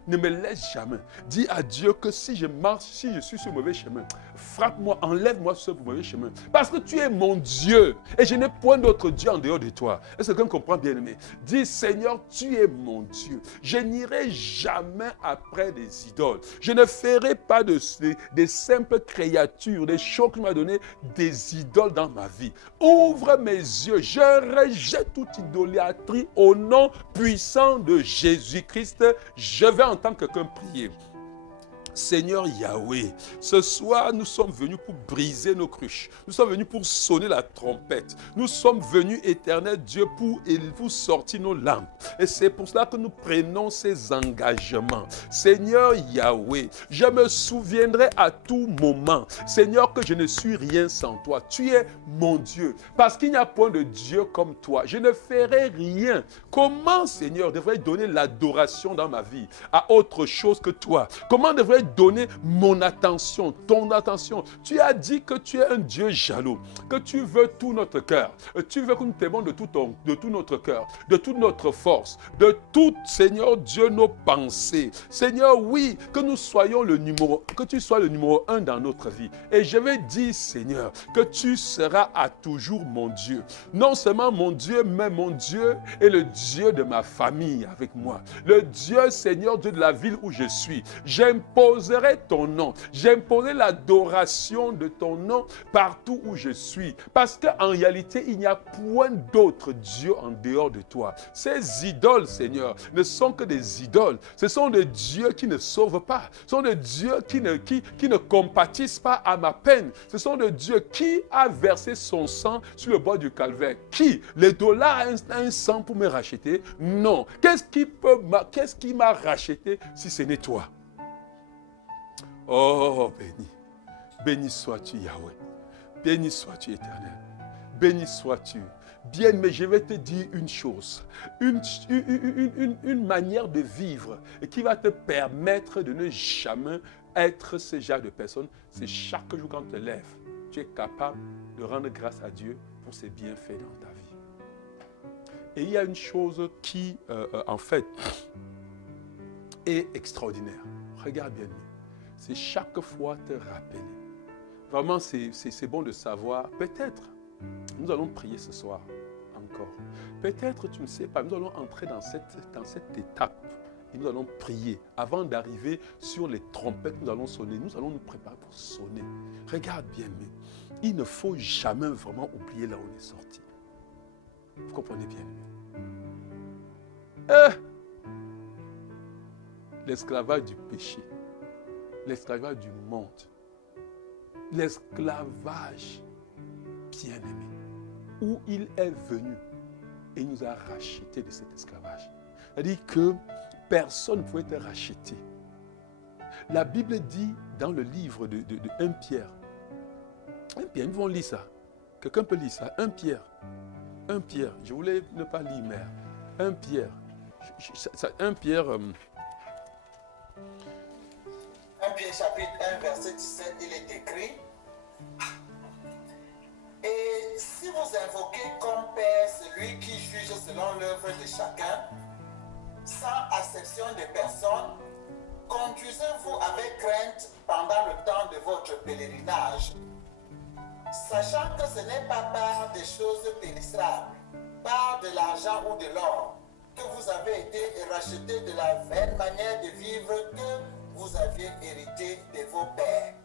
ne me laisse jamais. Dis à Dieu que si je marche, si je suis sur le mauvais chemin, frappe-moi, enlève-moi ce mauvais chemin. Parce que tu es mon Dieu et je n'ai point d'autre Dieu en dehors de toi. Est-ce que quelqu'un comprend bien aimé? Dis, Seigneur, tu es mon Dieu. Je n'irai jamais après des idoles. Je ne ferai pas des simples créatures, des choses que tu m'as données, des idoles dans ma vie. Ouvre mes yeux. Je rejette toute idolâtrie au nom puissant de Jésus-Christ. Je vais entendre quelqu'un prier. Seigneur Yahweh, ce soir, nous sommes venus pour briser nos cruches. Nous sommes venus pour sonner la trompette. Nous sommes venus, éternel Dieu, pour sortir nos lampes. Et c'est pour cela que nous prenons ces engagements. Seigneur Yahweh, je me souviendrai à tout moment, Seigneur, que je ne suis rien sans toi. Tu es mon Dieu. Parce qu'il n'y a point de Dieu comme toi. Je ne ferai rien. Comment, Seigneur, devrais-je donner l'adoration dans ma vie à autre chose que toi? Comment devrais-je donner mon attention, ton attention? Tu as dit que tu es un Dieu jaloux, que tu veux tout notre cœur. Tu veux que nous t'aimons de tout notre cœur, de toute notre force, de tout, Seigneur Dieu, nos pensées. Seigneur, oui, que nous soyons que tu sois le numéro 1 dans notre vie. Et je vais dire, Seigneur, que tu seras à toujours mon Dieu. Non seulement mon Dieu, mais mon Dieu est le Dieu de ma famille avec moi. Le Dieu, Seigneur Dieu de la ville où je suis. J'impose j'imposerai ton nom. J'imposerai l'adoration de ton nom partout où je suis. Parce qu'en réalité, il n'y a point d'autre Dieu en dehors de toi. Ces idoles, Seigneur, ne sont que des idoles. Ce sont des dieux qui ne sauvent pas. Ce sont des dieux qui ne compatissent pas à ma peine. Ce sont des dieux qui a versé son sang sur le bois du calvaire. Qui? Les dollars a un sang pour me racheter? Non. Qu'est-ce qui m'a racheté si ce n'est toi? Oh, béni. Béni sois-tu, Yahweh. Béni sois-tu, Éternel. Béni sois-tu. Bien, mais je vais te dire une chose. Une manière de vivre qui va te permettre de ne jamais être ce genre de personne. C'est chaque jour quand tu te lèves, tu es capable de rendre grâce à Dieu pour ses bienfaits dans ta vie. Et il y a une chose qui, en fait, est extraordinaire. Regarde bien. C'est chaque fois te rappeler. Vraiment, c'est bon de savoir. Peut-être, nous allons prier ce soir encore. Peut-être, tu ne sais pas, nous allons entrer dans cette étape. Et nous allons prier. Avant d'arriver sur les trompettes, nous allons sonner. Nous allons nous préparer pour sonner. Regarde bien, mais il ne faut jamais vraiment oublier là où on est sorti. Vous comprenez bien? L'esclavage du péché. L'esclavage du monde. L'esclavage bien-aimé. Où il est venu et nous a rachetés de cet esclavage. C'est-à-dire que personne ne pouvait être racheté. La Bible dit dans le livre de 1 Pierre. 1 Pierre, nous allons lire ça. Quelqu'un peut lire ça. 1 Pierre. 1 Pierre. Je voulais ne pas lire, mais 1 Pierre. 1 Pierre. 1 Pierre chapitre 1 verset 17, il est écrit: et si vous invoquez comme Père celui qui juge selon l'œuvre de chacun, sans acception de personne, conduisez-vous avec crainte pendant le temps de votre pèlerinage, sachant que ce n'est pas par des choses périssables, par de l'argent ou de l'or, que vous avez été rachetés de la vaine manière de vivre que vous aviez hérité de vos pères,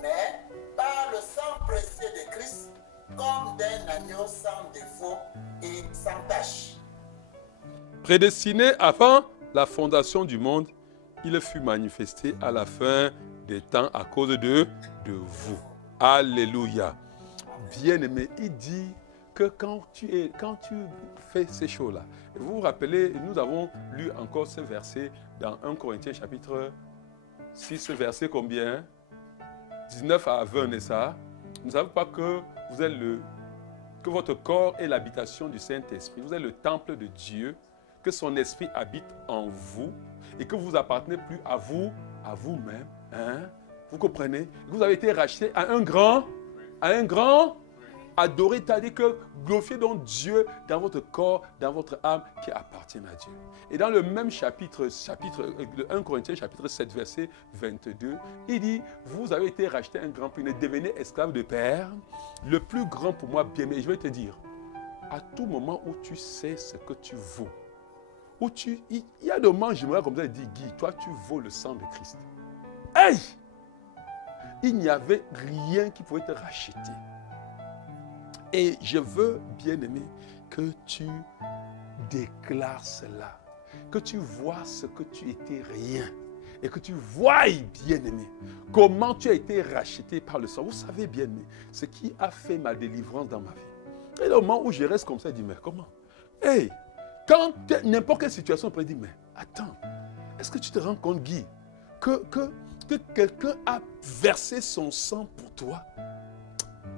mais par le sang précieux de Christ, comme d'un agneau sans défaut et sans tache. Prédestiné avant la fondation du monde, il fut manifesté à la fin des temps à cause de vous. Alléluia. Bien-aimé, il dit que quand tu fais ces choses-là, vous vous rappelez, nous avons lu encore ce verset dans 1 Corinthiens chapitre 6, verset combien? 19 à 20, n'est-ce pas? Vous ne savez pas que vous êtes que votre corps est l'habitation du Saint-Esprit. Vous êtes le temple de Dieu, que son esprit habite en vous et que vous appartenez plus à vous-même. Hein? Vous comprenez? Vous avez été racheté à un grand adorer, c'est-à-dire que glorifiez donc Dieu dans votre corps, dans votre âme qui appartiennent à Dieu. Et dans le même chapitre de 1 Corinthiens, chapitre 7, verset 22, il dit, vous avez été racheté un grand prix, ne devenez esclave de Père. Le plus grand pour moi, bien, mais je vais te dire, à tout moment où tu sais ce que tu vaux, il y a des moments, j'aimerais comme ça, il dit, Guy, toi tu vaux le sang de Christ. Hey! Il n'y avait rien qui pouvait te racheter. Et je veux, bien-aimé, que tu déclares cela. Que tu vois ce que tu étais rien. Et que tu voies, bien-aimé, comment tu as été racheté par le sang. Vous savez, bien-aimé, ce qui a fait ma délivrance dans ma vie. Et le moment où je reste comme ça, je dis, mais comment? Hey, quand n'importe quelle situation, on dit, mais attends, est-ce que tu te rends compte, Guy, que quelqu'un a versé son sang pour toi?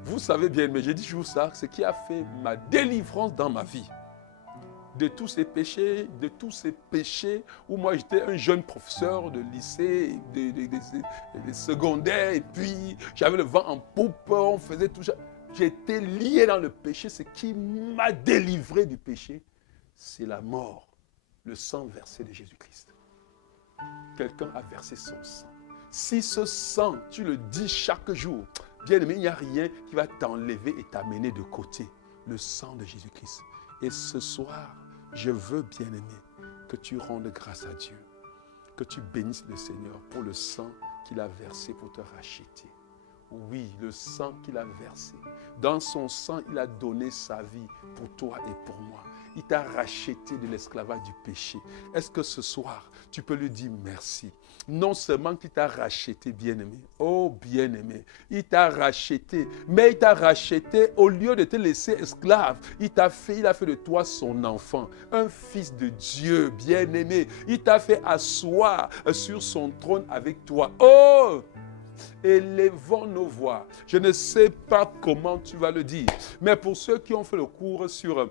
Vous savez bien, mais j'ai dit toujours ça, ce qui a fait ma délivrance dans ma vie. De tous ces péchés où moi j'étais un jeune professeur de lycée, de secondaire, et puis j'avais le vent en poupe, on faisait tout ça. J'étais lié dans le péché, ce qui m'a délivré du péché, c'est la mort, le sang versé de Jésus-Christ. Quelqu'un a versé son sang. Si ce sang, tu le dis chaque jour, bien-aimé, il n'y a rien qui va t'enlever et t'amener de côté. Le sang de Jésus-Christ. Et ce soir, je veux, bien-aimé, que tu rendes grâce à Dieu. que tu bénisses le Seigneur pour le sang qu'il a versé pour te racheter. Oui, le sang qu'il a versé. Dans son sang, il a donné sa vie pour toi et pour moi. Il t'a racheté de l'esclavage du péché. Est-ce que ce soir, tu peux lui dire merci? Non seulement qu'il t'a racheté, bien-aimé. Oh, bien-aimé. Il t'a racheté. Mais il t'a racheté au lieu de te laisser esclave. Il a fait de toi son enfant. Un fils de Dieu, bien-aimé. Il t'a fait asseoir sur son trône avec toi. Oh! Élevons nos voix. Je ne sais pas comment tu vas le dire. Mais pour ceux qui ont fait le cours sur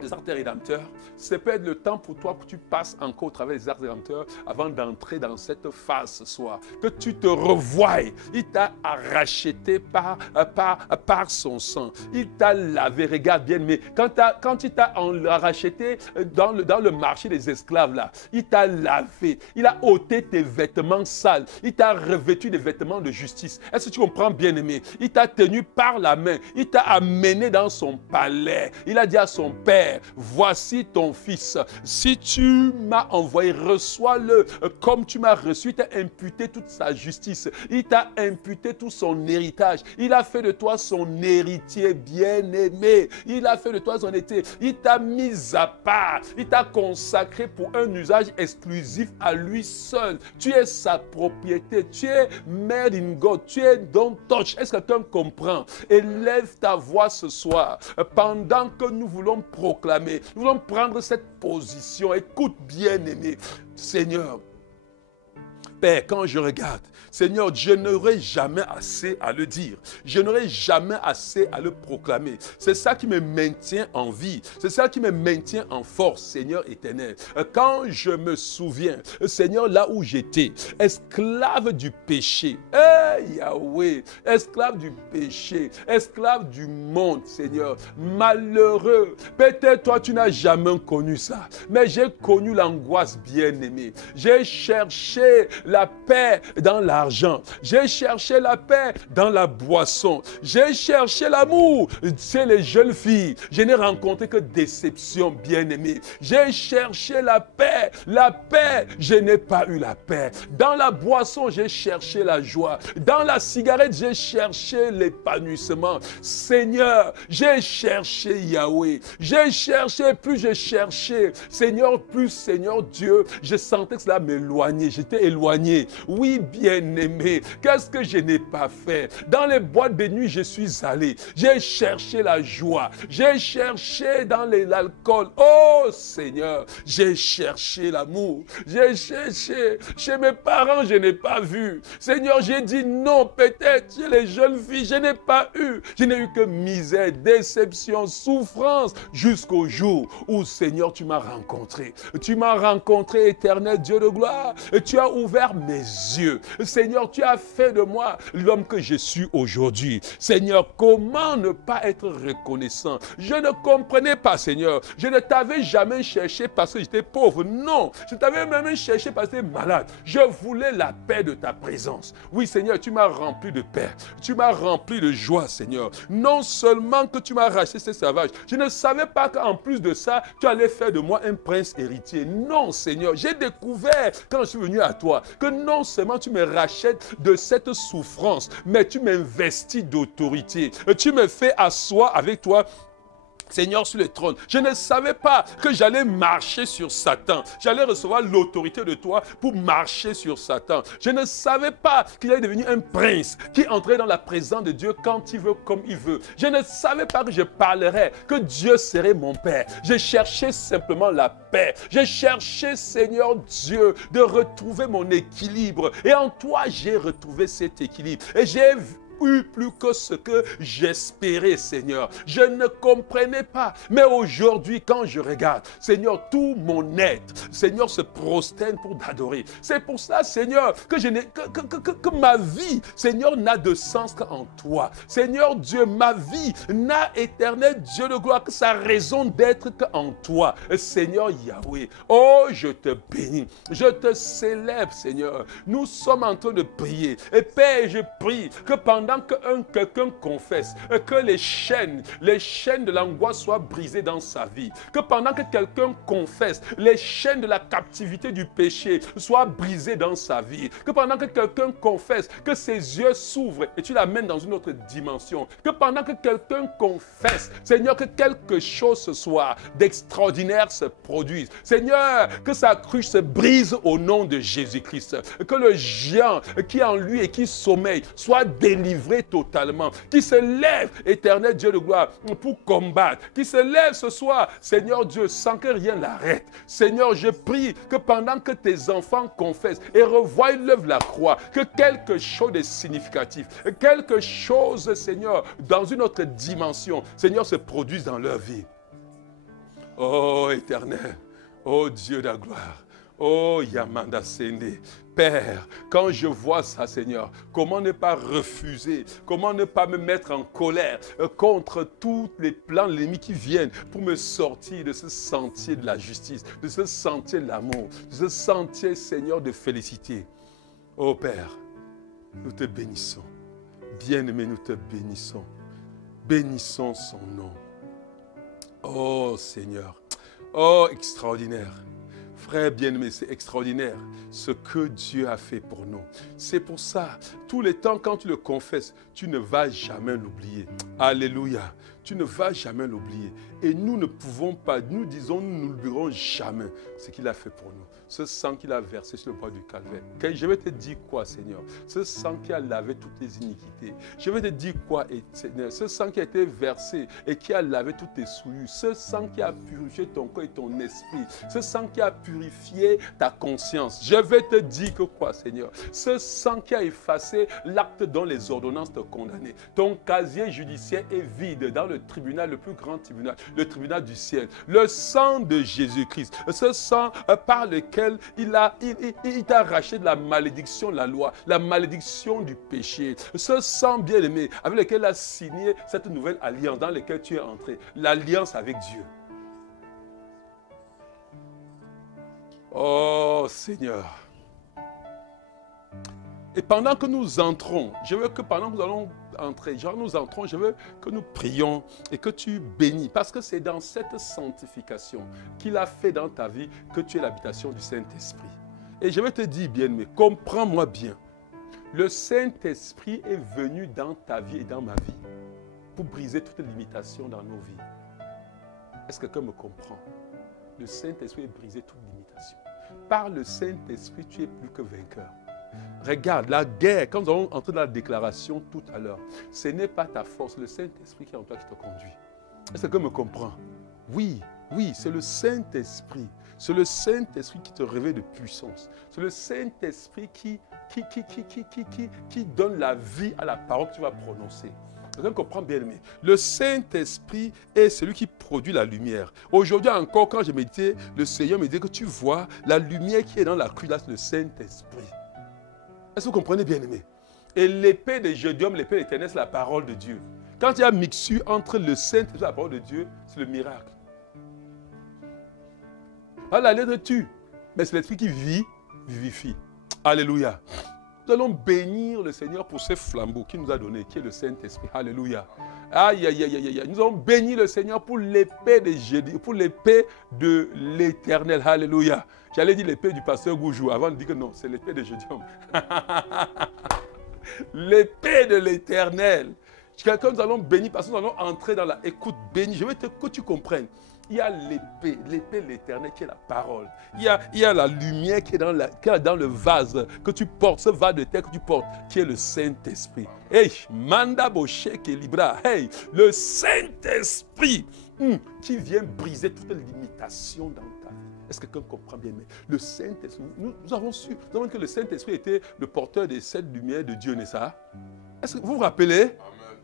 les arcs rédempteurs, c'est peut-être le temps pour toi que tu passes encore au travers des arcs rédempteurs avant d'entrer dans cette phase ce soir. Que tu te revoies. Il t'a racheté par son sang. Il t'a lavé. Regarde bien, mais quand il t'a racheté dans le marché des esclaves, là, il t'a lavé. Il a ôté tes vêtements sales. Il t'a revêtu des vêtements de justice. Est-ce que tu comprends, bien-aimé? Il t'a tenu par la main. Il t'a amené dans son palais. Il a dit à son Père, voici ton fils. Si tu m'as envoyé, reçois-le comme tu m'as reçu. Il t'a imputé toute sa justice. Il t'a imputé tout son héritage. Il a fait de toi son héritier bien-aimé. Il a fait de toi son héritier. Il t'a mis à part. Il t'a consacré pour un usage exclusif à lui seul. Tu es sa propriété. Tu es made in God. Tu es don't touch. Est-ce que quelqu'un comprend? Élève ta voix ce soir pendant que nous voulons proclamer. Nous voulons prendre cette position. Écoute, bien-aimé. Seigneur, Père, quand je regarde, Seigneur, je n'aurai jamais assez à le dire. Je n'aurai jamais assez à le proclamer. C'est ça qui me maintient en vie. C'est ça qui me maintient en force, Seigneur éternel. Quand je me souviens, Seigneur, là où j'étais, esclave du péché. Hey, Yahweh, esclave du péché, esclave du monde, Seigneur. Malheureux. Peut-être toi, tu n'as jamais connu ça. Mais j'ai connu l'angoisse bien-aimée. J'ai cherché la paix dans l'argent. J'ai cherché la paix dans la boisson. J'ai cherché l'amour chez les jeunes filles. Je n'ai rencontré que déception, bien-aimée. J'ai cherché la paix. La paix, je n'ai pas eu la paix. Dans la boisson, j'ai cherché la joie. Dans la cigarette, j'ai cherché l'épanouissement. Seigneur, j'ai cherché Yahweh. J'ai cherché, plus j'ai cherché. Seigneur, plus Seigneur Dieu, je sentais que cela m'éloignait. J'étais éloigné. Oui, bien-aimé, qu'est-ce que je n'ai pas fait? Dans les boîtes de nuit, je suis allé. J'ai cherché la joie. J'ai cherché dans l'alcool. Oh Seigneur, j'ai cherché l'amour. J'ai cherché. Chez mes parents, je n'ai pas vu. Seigneur, j'ai dit non, peut-être chez les jeunes filles, je n'ai pas eu. Je n'ai eu que misère, déception, souffrance, jusqu'au jour où, Seigneur, tu m'as rencontré. Tu m'as rencontré, éternel Dieu de gloire. Et tu as ouvert mes yeux. Seigneur, tu as fait de moi l'homme que je suis aujourd'hui. Seigneur, comment ne pas être reconnaissant? Je ne comprenais pas, Seigneur. Je ne t'avais jamais cherché parce que j'étais pauvre. Non, je t'avais même cherché parce que j'étais malade. Je voulais la paix de ta présence. Oui, Seigneur, tu m'as rempli de paix. Tu m'as rempli de joie, Seigneur. Non seulement que tu m'as racheté ces sauvages, je ne savais pas qu'en plus de ça, tu allais faire de moi un prince héritier. Non, Seigneur, j'ai découvert quand je suis venu à toi que non seulement tu me rachètes de cette souffrance, mais tu m'investis d'autorité. Tu me fais asseoir avec toi, Seigneur, sur le trône. Je ne savais pas que j'allais marcher sur Satan. J'allais recevoir l'autorité de toi pour marcher sur Satan. Je ne savais pas qu'il allait devenir un prince qui entrait dans la présence de Dieu quand il veut, comme il veut. Je ne savais pas que je parlerais, que Dieu serait mon Père. Je cherchais simplement la paix. Je cherchais, Seigneur Dieu, de retrouver mon équilibre. Et en toi, j'ai retrouvé cet équilibre. Et j'ai plus que ce que j'espérais, Seigneur. Je ne comprenais pas. Mais aujourd'hui, quand je regarde, Seigneur, tout mon être, Seigneur, se prosterne pour t'adorer. C'est pour ça, Seigneur, que ma vie, Seigneur, n'a de sens qu'en toi. Seigneur Dieu, ma vie n'a, éternel Dieu de gloire, que sa raison d'être qu'en toi. Seigneur Yahweh, oh, je te bénis. Je te célèbre, Seigneur. Nous sommes en train de prier. Et Père, je prie que pendant pendant que quelqu'un confesse, que les chaînes de l'angoisse soient brisées dans sa vie. Que pendant que quelqu'un confesse, les chaînes de la captivité du péché soient brisées dans sa vie. Que pendant que quelqu'un confesse, que ses yeux s'ouvrent et tu l'amènes dans une autre dimension. Que pendant que quelqu'un confesse, Seigneur, que quelque chose ce soir d'extraordinaire se produise. Seigneur, que sa cruche se brise au nom de Jésus-Christ. Que le géant qui est en lui et qui sommeille soit délivré totalement. Qui se lève, éternel Dieu de gloire, pour combattre. Qui se lève ce soir, Seigneur Dieu, sans que rien l'arrête. Seigneur, je prie que pendant que tes enfants confessent et revoient l'œuvre de la croix, que quelque chose de significatif, quelque chose, Seigneur, dans une autre dimension, Seigneur, se produise dans leur vie. Oh éternel, oh Dieu de la gloire, oh Yamanda Sende, Père, quand je vois ça, Seigneur, comment ne pas refuser, comment ne pas me mettre en colère contre tous les plans ennemis qui viennent pour me sortir de ce sentier de la justice, de ce sentier de l'amour, de ce sentier, Seigneur, de félicité. Oh Père, nous te bénissons. Bien-aimé, nous te bénissons. Bénissons son nom. Oh Seigneur, oh extraordinaire. Frère bien-aimé, c'est extraordinaire ce que Dieu a fait pour nous. C'est pour ça, tous les temps quand tu le confesses, tu ne vas jamais l'oublier. Alléluia. Tu ne vas jamais l'oublier. Et nous ne pouvons pas, nous disons, nous n'oublierons jamais ce qu'il a fait pour nous. Ce sang qu'il a versé sur le bois du calvaire. Je vais te dire quoi, Seigneur? Ce sang qui a lavé toutes les iniquités. Je vais te dire quoi, Seigneur? Ce sang qui a été versé et qui a lavé toutes tes souillures. Ce sang qui a purifié ton corps et ton esprit. Ce sang qui a purifié ta conscience. Je vais te dire que quoi, Seigneur? Ce sang qui a effacé l'acte dont les ordonnances te condamnaient. Ton casier judiciaire est vide dans le tribunal, le plus grand tribunal, le tribunal du ciel. Le sang de Jésus-Christ, ce sang par lequel il t'a arraché de la malédiction de la loi, la malédiction du péché. Ce sang bien-aimé avec lequel il a signé cette nouvelle alliance dans laquelle tu es entré, l'alliance avec Dieu. Oh Seigneur. Et pendant que nous entrons, je veux que pendant que nous allons entrer, je veux que nous prions et que tu bénis. Parce que c'est dans cette sanctification qu'il a fait dans ta vie que tu es l'habitation du Saint-Esprit. Et je vais te dire, bien-aimé, comprends-moi bien. Le Saint-Esprit est venu dans ta vie et dans ma vie pour briser toutes les limitations dans nos vies. Est-ce que quelqu'un me comprend? Le Saint-Esprit est brisé toute limitation. Par le Saint-Esprit, tu es plus que vainqueur. Regarde, la guerre, quand nous allons entrer dans la déclaration tout à l'heure, ce n'est pas ta force, le Saint-Esprit qui est en toi qui te conduit. Est-ce que quelqu'un me comprend? Oui, c'est le Saint-Esprit. C'est le Saint-Esprit qui te révèle de puissance. C'est le Saint-Esprit qui donne la vie à la parole que tu vas prononcer. Quelqu'un comprend bien aimé. Le Saint-Esprit est celui qui produit la lumière. Aujourd'hui encore, quand je méditais, le Seigneur me dit que tu vois la lumière qui est dans la crue, là, c'est le Saint-Esprit. Est-ce que vous comprenez bien aimé? Et l'épée de Gédium, l'épée éternelle, c'est la parole de Dieu. Quand il y a mixture entre le Saint-Esprit et la parole de Dieu, c'est le miracle. Pas la lettre tue, mais c'est l'Esprit qui vivifie. Alléluia. Nous allons bénir le Seigneur pour ce flambeau qu'il nous a donné, qui est le Saint-Esprit. Alléluia. Aïe, aïe, aïe, aïe, aïe. Nous allons bénir le Seigneur pour l'épée de Gédium, pour l'épée de l'Éternel. Alléluia. J'allais dire l'épée du pasteur Goujou avant de dire que non, c'est l'épée de Gédium. L'épée de l'Éternel. Quelqu'un, nous allons bénir parce que nous allons entrer dans la écoute bénie. Je veux que tu comprennes. Il y a l'épée de l'Éternel qui est la parole. Il y a la lumière qui est dans le vase que tu portes, ce vase de terre que tu portes, qui est le Saint-Esprit. Hey, Manda Boshek et Libra. Hey, le Saint-Esprit qui vient briser toutes les limitations dans ta vie. Est-ce que quelqu'un comprend bien? Mais le Saint-Esprit, nous avons su que le Saint-Esprit était le porteur de cette lumière de Dieu, n'est-ce pas? Est-ce que vous vous rappelez?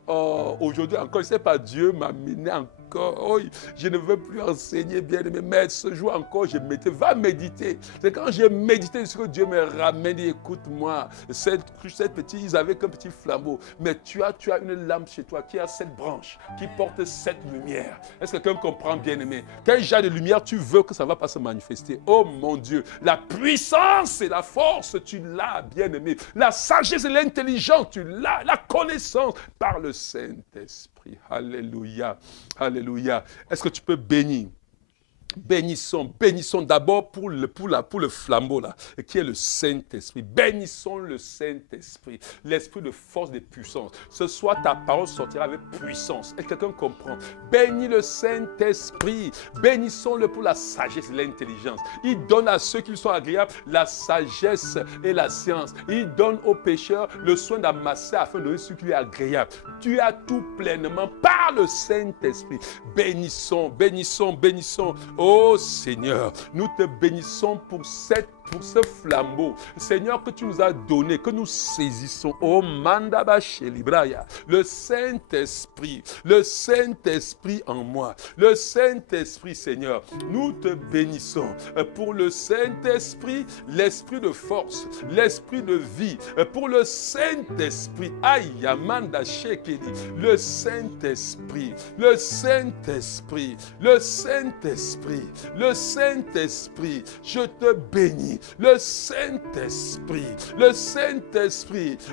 Oh, aujourd'hui encore, je ne sais pas, Dieu m'a mené encore. Oh, je ne veux plus enseigner, bien-aimé, mais ce jour encore, je médite. Va méditer. C'est quand j'ai médité sur ce que Dieu me ramène, dit, écoute-moi, cette petite, ils avaient qu'un petit flambeau, mais tu as une lampe chez toi qui a 7 branches, qui porte 7 lumières. Est-ce que quelqu'un comprend, bien-aimé? Quel genre de lumière tu veux que ça ne va pas se manifester? Oh mon Dieu, la puissance et la force, tu l'as, bien-aimé. La sagesse et l'intelligence, tu l'as. La connaissance par le Saint-Esprit. Alléluia. Alléluia. Est-ce que tu peux bénir? Bénissons d'abord pour le flambeau là, qui est le Saint-Esprit. Bénissons le Saint-Esprit, l'esprit de force, de puissance. Ce soir, ta parole sortira avec puissance. Est-ce que quelqu'un comprend? Bénis le Saint-Esprit. Bénissons-le pour la sagesse et l'intelligence. Il donne à ceux qui lui sont agréables la sagesse et la science. Il donne aux pécheurs le soin d'amasser afin de donner ce qui lui est agréable. Tu as tout pleinement par le Saint-Esprit. Bénissons, bénissons, bénissons. Oh Seigneur, nous te bénissons pour ce flambeau, Seigneur, que tu nous as donné, que nous saisissons. Oh Mandabache Libraya, le Saint-Esprit en moi, le Saint-Esprit, Seigneur, nous te bénissons pour le Saint-Esprit, l'esprit de force, l'esprit de vie, pour le Saint-Esprit, aïe, Amanda Shekeli, le Saint-Esprit, le Saint-Esprit, le Saint-Esprit, le Saint-Esprit, je te bénis. Le Saint-Esprit,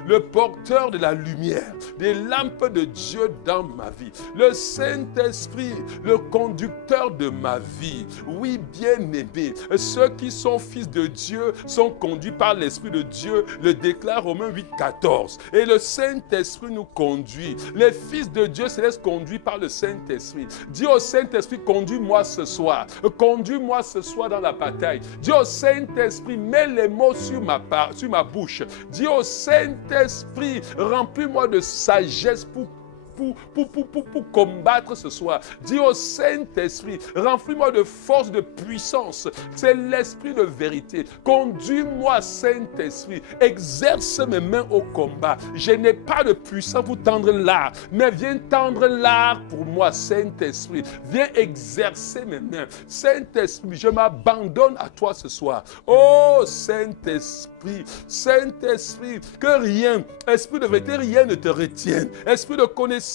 le porteur de la lumière, des lampes de Dieu dans ma vie. Le Saint-Esprit, le conducteur de ma vie. Oui, bien-aimé, ceux qui sont fils de Dieu sont conduits par l'Esprit de Dieu, le déclare Romains 8, 14. Et le Saint-Esprit nous conduit. Les fils de Dieu se laissent conduire par le Saint-Esprit. Dis au Saint-Esprit, conduis-moi ce soir. Conduis-moi ce soir dans la bataille. Dis au Saint-Esprit, mets les mots sur ma bouche. Dis au Saint-Esprit, remplis-moi de sagesse pour combattre ce soir. Dis au Saint-Esprit, remplis-moi de force, de puissance. C'est l'esprit de vérité. Conduis-moi, Saint-Esprit. Exerce mes mains au combat. Je n'ai pas de puissance pour tendre l'art, mais viens tendre l'art pour moi, Saint-Esprit. Viens exercer mes mains. Saint-Esprit, je m'abandonne à toi ce soir. Oh, Saint-Esprit, Saint-Esprit, que rien, esprit de vérité, rien ne te retienne. Esprit de connaissance,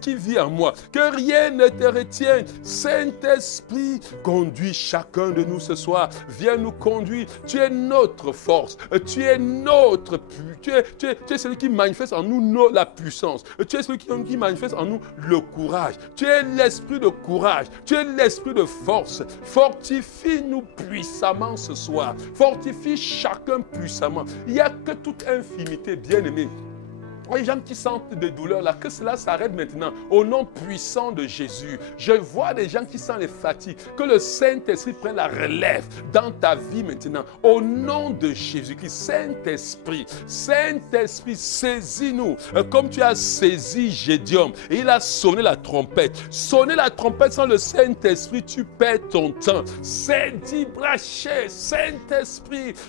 qui vit en moi, que rien ne te retienne. Saint-Esprit, conduis chacun de nous ce soir. Viens nous conduire. Tu es notre force. Tu es notre tu es celui qui manifeste en nous la puissance. Tu es celui qui manifeste en nous le courage. Tu es l'esprit de courage. Tu es l'esprit de force. Fortifie-nous puissamment ce soir. Fortifie chacun puissamment. Il n'y a que toute infinité, bien-aimé. Les gens qui sentent des douleurs là, que cela s'arrête maintenant au nom puissant de Jésus. Je vois des gens qui sentent les fatigues, que le Saint-Esprit prenne la relève dans ta vie maintenant au nom de Jésus-Christ. Saint-Esprit, Saint-Esprit, saisis-nous comme tu as saisi Gédéon et il a sonné la trompette. Sonner la trompette sans le Saint-Esprit, tu perds ton temps. Saint-Esprit,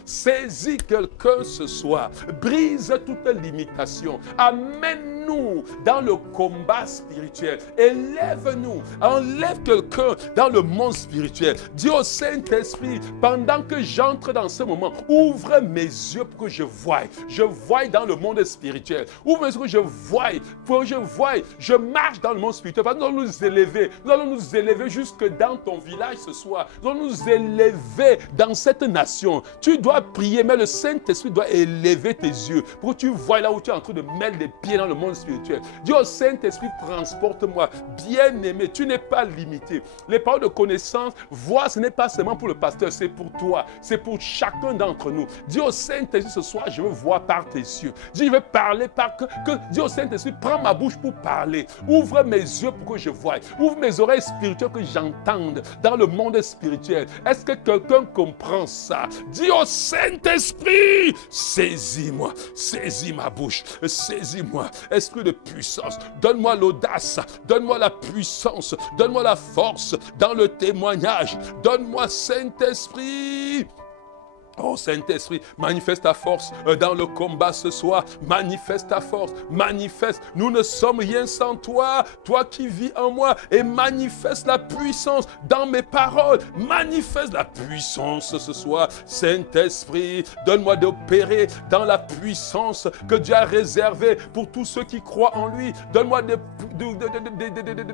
saisis quelqu'un ce soir. Brise toute limitation. Amène-nous dans le combat spirituel. Élève-nous. Enlève quelqu'un dans le monde spirituel. Dis au Saint-Esprit, pendant que j'entre dans ce moment, ouvre mes yeux pour que je voie. Je voie dans le monde spirituel. Ouvre mes yeux pour que je voie. Pour que je voie. Je marche dans le monde spirituel. Nous allons nous élever. Nous allons nous élever jusque dans ton village ce soir. Nous allons nous élever dans cette nation. Tu dois prier, mais le Saint-Esprit doit élever tes yeux pour que tu voies là où tu es en train de mettre les pieds dans le monde spirituel. Dis au Saint-Esprit, transporte-moi. Bien-aimé, tu n'es pas limité. Les paroles de connaissance, voir, ce n'est pas seulement pour le pasteur, c'est pour toi. C'est pour chacun d'entre nous. Dis au Saint-Esprit, ce soir, je veux voir par tes yeux. Dis, je veux parler par... Dis au Saint-Esprit, prends ma bouche pour parler. Ouvre mes yeux pour que je voie. Ouvre mes oreilles spirituelles que j'entende dans le monde spirituel. Est-ce que quelqu'un comprend ça? Dis au Saint-Esprit, saisis-moi. Saisis ma bouche. Saisis-moi, esprit de puissance, donne-moi l'audace, donne-moi la puissance, donne-moi la force dans le témoignage, donne-moi Saint-Esprit. Oh Saint-Esprit, manifeste ta force dans le combat ce soir. Manifeste ta force, manifeste. Nous ne sommes rien sans toi. Toi qui vis en moi et manifeste la puissance dans mes paroles. Manifeste la puissance ce soir. Saint-Esprit, donne-moi d'opérer dans la puissance que Dieu a réservée pour tous ceux qui croient en lui. Donne-moi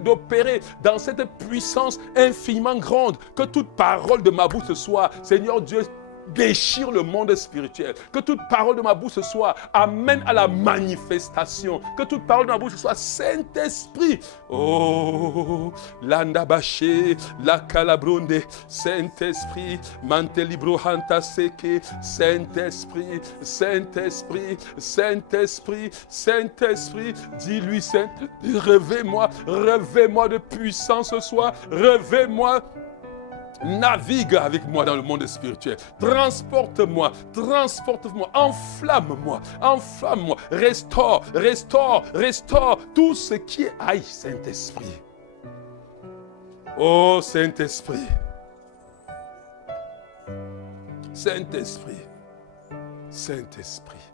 d'opérer dans cette puissance infiniment grande. Que toute parole de ma bouche ce soir, Seigneur Dieu, déchire le monde spirituel. Que toute parole de ma bouche ce soir amène à la manifestation. Que toute parole de ma bouche ce soir, Saint-Esprit. Oh, l'andabaché, la calabronde, Saint-Esprit, mantelibro hanta seke, Saint-Esprit, Saint-Esprit, Saint-Esprit, Saint-Esprit, dis-lui, Saint-Esprit, revêt-moi de puissance ce soir, revêt-moi. Navigue avec moi dans le monde spirituel. Transporte-moi, transporte-moi, enflamme-moi, enflamme-moi. Restaure, restaure, restaure tout ce qui est aïe, Saint-Esprit. Oh Saint-Esprit. Saint-Esprit. Saint-Esprit.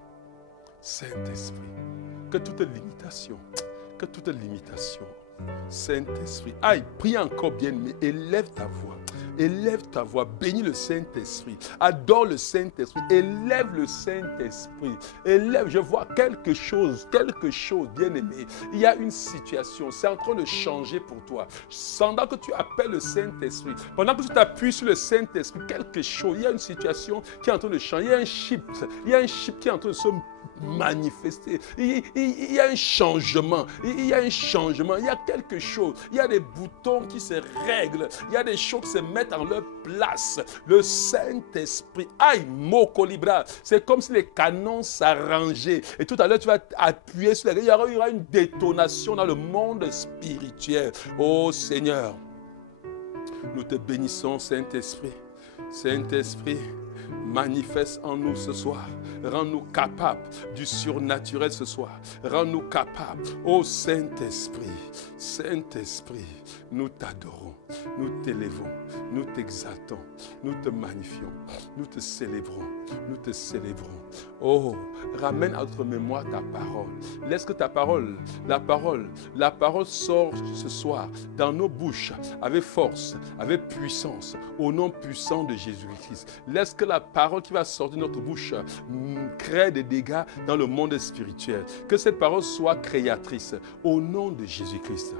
Saint-Esprit. Que toute limitation, Saint-Esprit. Aïe, prie encore bien, mais élève ta voix. Élève ta voix, bénis le Saint-Esprit, adore le Saint-Esprit, élève le Saint-Esprit, élève, je vois quelque chose, bien-aimé. Il y a une situation, c'est en train de changer pour toi. Pendant que tu appelles le Saint-Esprit, pendant que tu t'appuies sur le Saint-Esprit, quelque chose, il y a une situation qui est en train de changer, il y a un chip qui est en train de se manifester. Il y a un changement, il y a quelque chose, il y a des boutons qui se règlent, il y a des choses qui se mettent en leur place. Le Saint-Esprit, aïe, moko libra, c'est comme si les canons s'arrangeaient. Et tout à l'heure, tu vas appuyer sur il y aura une détonation dans le monde spirituel. Oh Seigneur, nous te bénissons, Saint-Esprit. Saint-Esprit, manifeste en nous ce soir. Rends-nous capables du surnaturel ce soir. Rends-nous capables. Ô Saint-Esprit, Saint-Esprit, nous t'adorons, nous t'élevons, nous t'exaltons, nous te magnifions, nous te célébrons, nous te célébrons. Oh, ramène à notre mémoire ta parole. Laisse que ta parole, la parole sorte ce soir dans nos bouches avec force, avec puissance, au nom puissant de Jésus-Christ. Laisse que la parole qui va sortir de notre bouche crée des dégâts dans le monde spirituel. Que cette parole soit créatrice au nom de Jésus-Christ.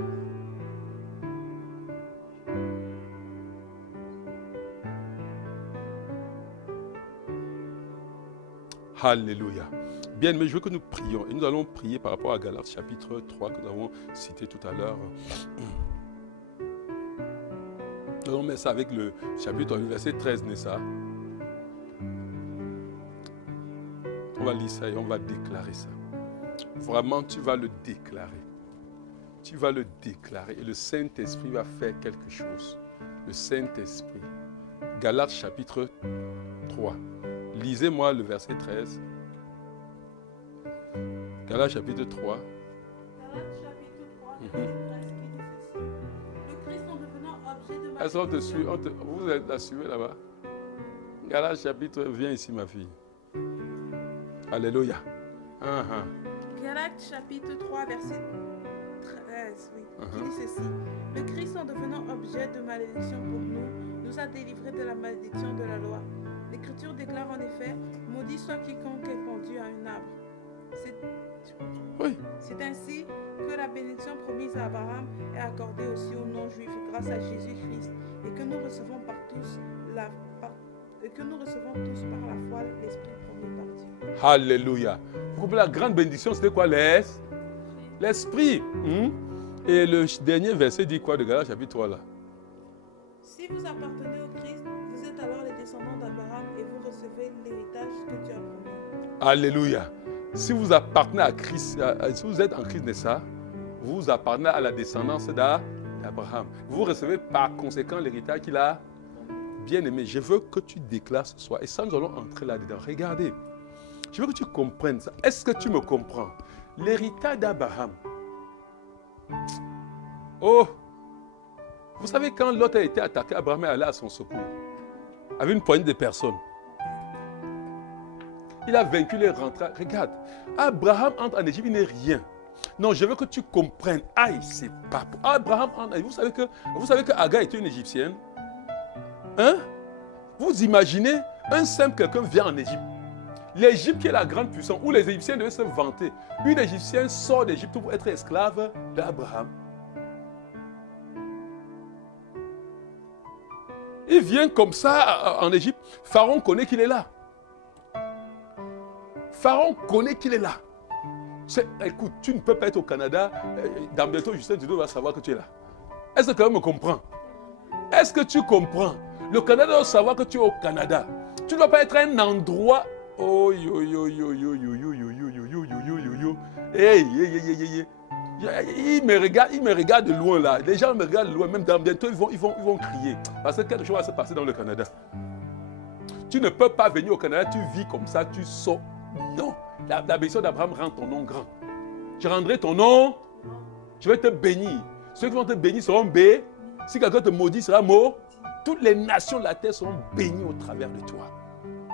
Alléluia. Bien, mais je veux que nous prions. Et nous allons prier par rapport à Galates chapitre 3 que nous avons cité tout à l'heure. Nous allons mettre ça avec le chapitre 1, verset 13, n'est-ce pas? On va lire ça et on va déclarer ça. Vraiment, tu vas le déclarer. Tu vas le déclarer et le Saint-Esprit va faire quelque chose. Le Saint-Esprit. Galates chapitre 3. Lisez-moi le verset 13. Galates chapitre 3. Galates chapitre 3, verset 13 qui dit ceci. Le Christ en devenant objet de ma... Elles sont dessus. Vous êtes la suivez là-bas. Galates chapitre, viens ici ma fille. Alléluia. Galates chapitre 3, verset 13, oui, qui dit ceci. Le Christ en devenant objet de malédiction pour nous a délivrés de la malédiction de la loi. L'Écriture déclare en effet, maudit soit quiconque est pendu à un arbre. C'est ainsi que la bénédiction promise à Abraham est accordée aussi aux non-juifs grâce à Jésus-Christ et que nous recevons tous par la foi l'Esprit promis par Dieu. Alléluia. Vous comprenez, la grande bénédiction, c'était quoi? L'Esprit. Et le dernier verset dit quoi de Galates chapitre 3 là? Si vous appartenez au Christ, vous êtes alors les descendants d'Abraham et vous recevez l'héritage que Dieu a promis. Alléluia. Si vous appartenez à Christ, si vous êtes en Christ, n'est-ce pas? Vous appartenez à la descendance d'Abraham. Vous recevez par conséquent l'héritage qu'il a bien aimé. Je veux que tu déclares ce soir. Et ça, nous allons entrer là-dedans. Regardez. Je veux que tu comprennes ça. Est-ce que tu me comprends? L'héritage d'Abraham. Oh! Vous savez, quand Lot a été attaqué, Abraham est allé à son secours. Avec une poignée de personnes. il a vaincu les rentrées. Regarde, Abraham entre en Égypte, il n'est rien. Non, je veux que tu comprennes. Aïe, c'est pas pour Abraham entre. Vous savez que Agar était une Égyptienne? Hein? Vous imaginez, un simple quelqu'un vient en Égypte. L'Égypte qui est la grande puissance, où les Égyptiens devaient se vanter. Une Égyptienne sort d'Égypte pour être esclave d'Abraham. Il vient comme ça en Égypte. Pharaon connaît qu'il est là. Pharaon connaît qu'il est là. Écoute, tu ne peux pas être au Canada. Dans bientôt, Justin Trudeau va savoir que tu es là. Est-ce que quelqu'un me comprend? Est-ce que tu comprends? Le Canada doit savoir que tu es au Canada. Tu ne dois pas être un endroit. Oh, yo, yo, yo, yo, yo, yo, yo, yo, yo, yo, yo, yo, yo. Hey, hey, hey, hey, hey. Il me regarde de loin là. Les gens me regardent de loin. Même dans bientôt, ils vont crier. Parce que quelque chose va se passer dans le Canada. Tu ne peux pas venir au Canada, tu vis comme ça, tu sors. Non. La bénédiction d'Abraham rend ton nom grand. Je rendrai ton nom. Je vais te bénir. Ceux qui vont te bénir seront bénis. Si quelqu'un te maudit, sera mort. Toutes les nations de la terre seront bénies au travers de toi.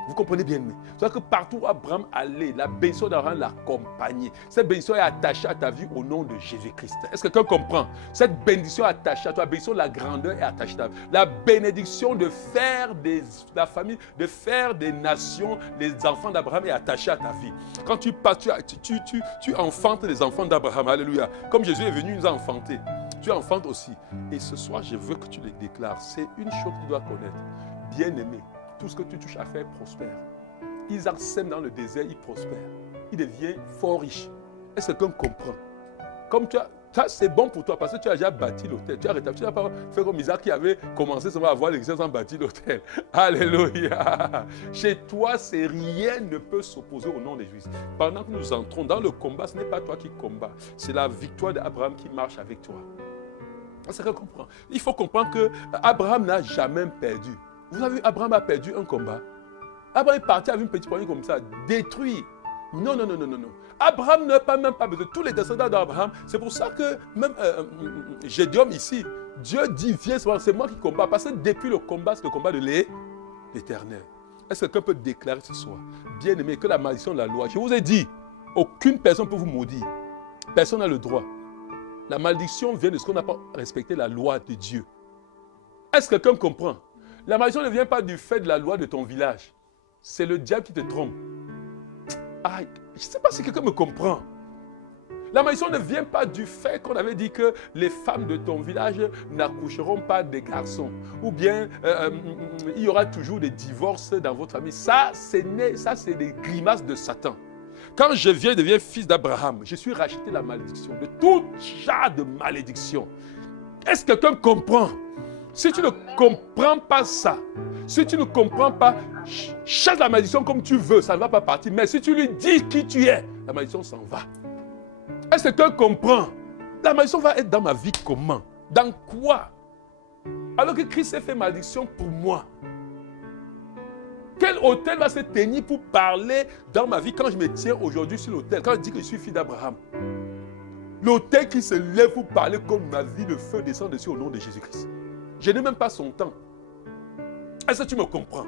Vous comprenez bien, mais c'est que partout où Abraham allait, la bénédiction d'Abraham l'accompagnait. Cette bénédiction est attachée à ta vie au nom de Jésus-Christ. Est-ce que quelqu'un comprend? Cette bénédiction est attachée à toi. La bénédiction de la grandeur est attachée à ta vie. La bénédiction de faire la famille, de faire des nations, les enfants d'Abraham est attachée à ta vie. Quand tu pars, tu enfantes les enfants d'Abraham. Alléluia. Comme Jésus est venu nous enfanter. Tu enfantes aussi. Et ce soir, je veux que tu les déclares. C'est une chose que tu dois connaître. Bien-aimé. Tout ce que tu touches à faire prospère. Isaac sème dans le désert, il prospère. Il devient fort riche. Est-ce que quelqu'un comprend? Comme tu as, c'est bon pour toi parce que tu as déjà bâti l'hôtel. Tu n'as pas fait comme Isaac qui avait commencé seulement à avoir l'exercice sans bâtir l'hôtel. Alléluia. Chez toi, rien ne peut s'opposer au nom de Jésus. Pendant que nous entrons dans le combat, ce n'est pas toi qui combats. C'est la victoire d'Abraham qui marche avec toi. Est-ce que quelqu'un comprend? Il faut comprendre que Abraham n'a jamais perdu. Vous avez vu, Abraham a perdu un combat. Abraham est parti avec une petite poignée comme ça, détruit. Non, non, non, non, non, non. Abraham n'a même pas besoin. Tous les descendants d'Abraham, c'est pour ça que même Gédéon ici, Dieu dit, viens, c'est moi qui combat. Parce que depuis le combat, c'est le combat de l'Éternel. Est-ce que quelqu'un peut déclarer ce soir, bien aimé, que la malédiction de la loi, je vous ai dit, aucune personne ne peut vous maudire. Personne n'a le droit. La malédiction vient de ce qu'on n'a pas respecté la loi de Dieu. Est-ce que quelqu'un comprend? La malédiction ne vient pas du fait de la loi de ton village. C'est le diable qui te trompe. Ah, je ne sais pas si quelqu'un me comprend. La malédiction ne vient pas du fait qu'on avait dit que les femmes de ton village n'accoucheront pas des garçons. Ou bien il y aura toujours des divorces dans votre famille. Ça, c'est des grimaces de Satan. Quand je deviens fils d'Abraham, je suis racheté la malédiction, de tout genre de malédiction. Est-ce que quelqu'un comprend? Si tu ne comprends pas ça, si tu ne comprends pas, chasse la malédiction comme tu veux, ça ne va pas partir. Mais si tu lui dis qui tu es, la malédiction s'en va. Est-ce que quelqu'un comprend? La malédiction va être dans ma vie comment? Dans quoi? Alors que Christ s'est fait malédiction pour moi. Quel autel va se tenir pour parler dans ma vie quand je me tiens aujourd'hui sur l'autel, quand je dis que je suis fils d'Abraham? L'autel qui se lève pour parler comme ma vie, le feu descend dessus au nom de Jésus-Christ. Je n'ai même pas son temps. Est-ce que tu me comprends?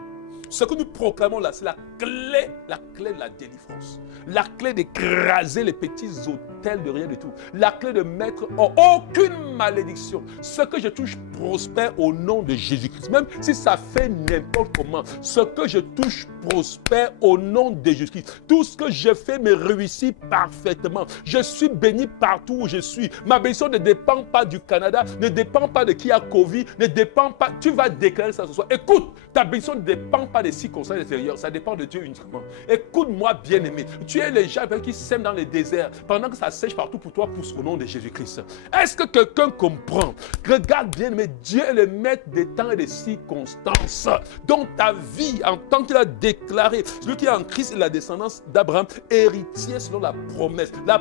Ce que nous proclamons là, c'est la clé de la délivrance. La clé d'écraser les petits autels de rien du tout. La clé de mettre aucune malédiction. Ce que je touche prospère au nom de Jésus-Christ. Même si ça fait n'importe comment. Ce que je touche prospère au nom de Jésus-Christ. Tout ce que je fais me réussit parfaitement. Je suis béni partout où je suis. Ma bénédiction ne dépend pas du Canada, ne dépend pas de qui a Covid, ne dépend pas. Tu vas déclarer ça ce soir. Écoute, ta bénédiction ne dépend pas des circonstances extérieures, ça dépend de Dieu uniquement. Écoute-moi, bien-aimé. Tu es les gens qui sèment dans les déserts pendant que ça sèche partout pour toi, pousse au nom de Jésus-Christ. Est-ce que quelqu'un comprend? Regarde bien, mais Dieu est le maître des temps et des circonstances. Donc ta vie, en tant qu'il a déclaré, celui qui est en Christ et la descendance d'Abraham, héritier selon la promesse, la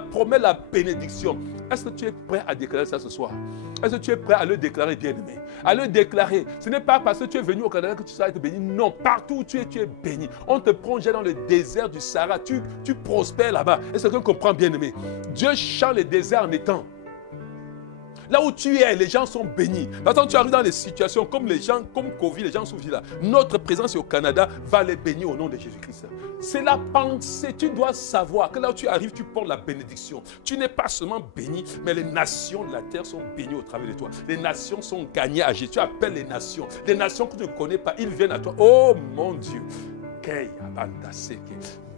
bénédiction. Est-ce que tu es prêt à déclarer ça ce soir? Est-ce que tu es prêt à le déclarer, bien-aimé? À le déclarer. Ce n'est pas parce que tu es venu au Canada que tu seras être béni. Non, partout où tu es béni. On te plongeait dans le désert du Sahara. Tu prospères là-bas. Est-ce que quelqu'un comprend, bien-aimé? Dieu chante les déserts en étang. Là où tu es, les gens sont bénis. Maintenant, tu arrives dans des situations comme les gens, comme Covid, les gens souffrent là. Notre présence au Canada va les bénir au nom de Jésus-Christ. C'est la pensée. Tu dois savoir que là où tu arrives, tu portes la bénédiction. Tu n'es pas seulement béni, mais les nations de la terre sont bénies au travers de toi. Les nations sont gagnées à Jésus. Tu appelles les nations. Les nations que tu ne connais pas, ils viennent à toi. Oh mon Dieu.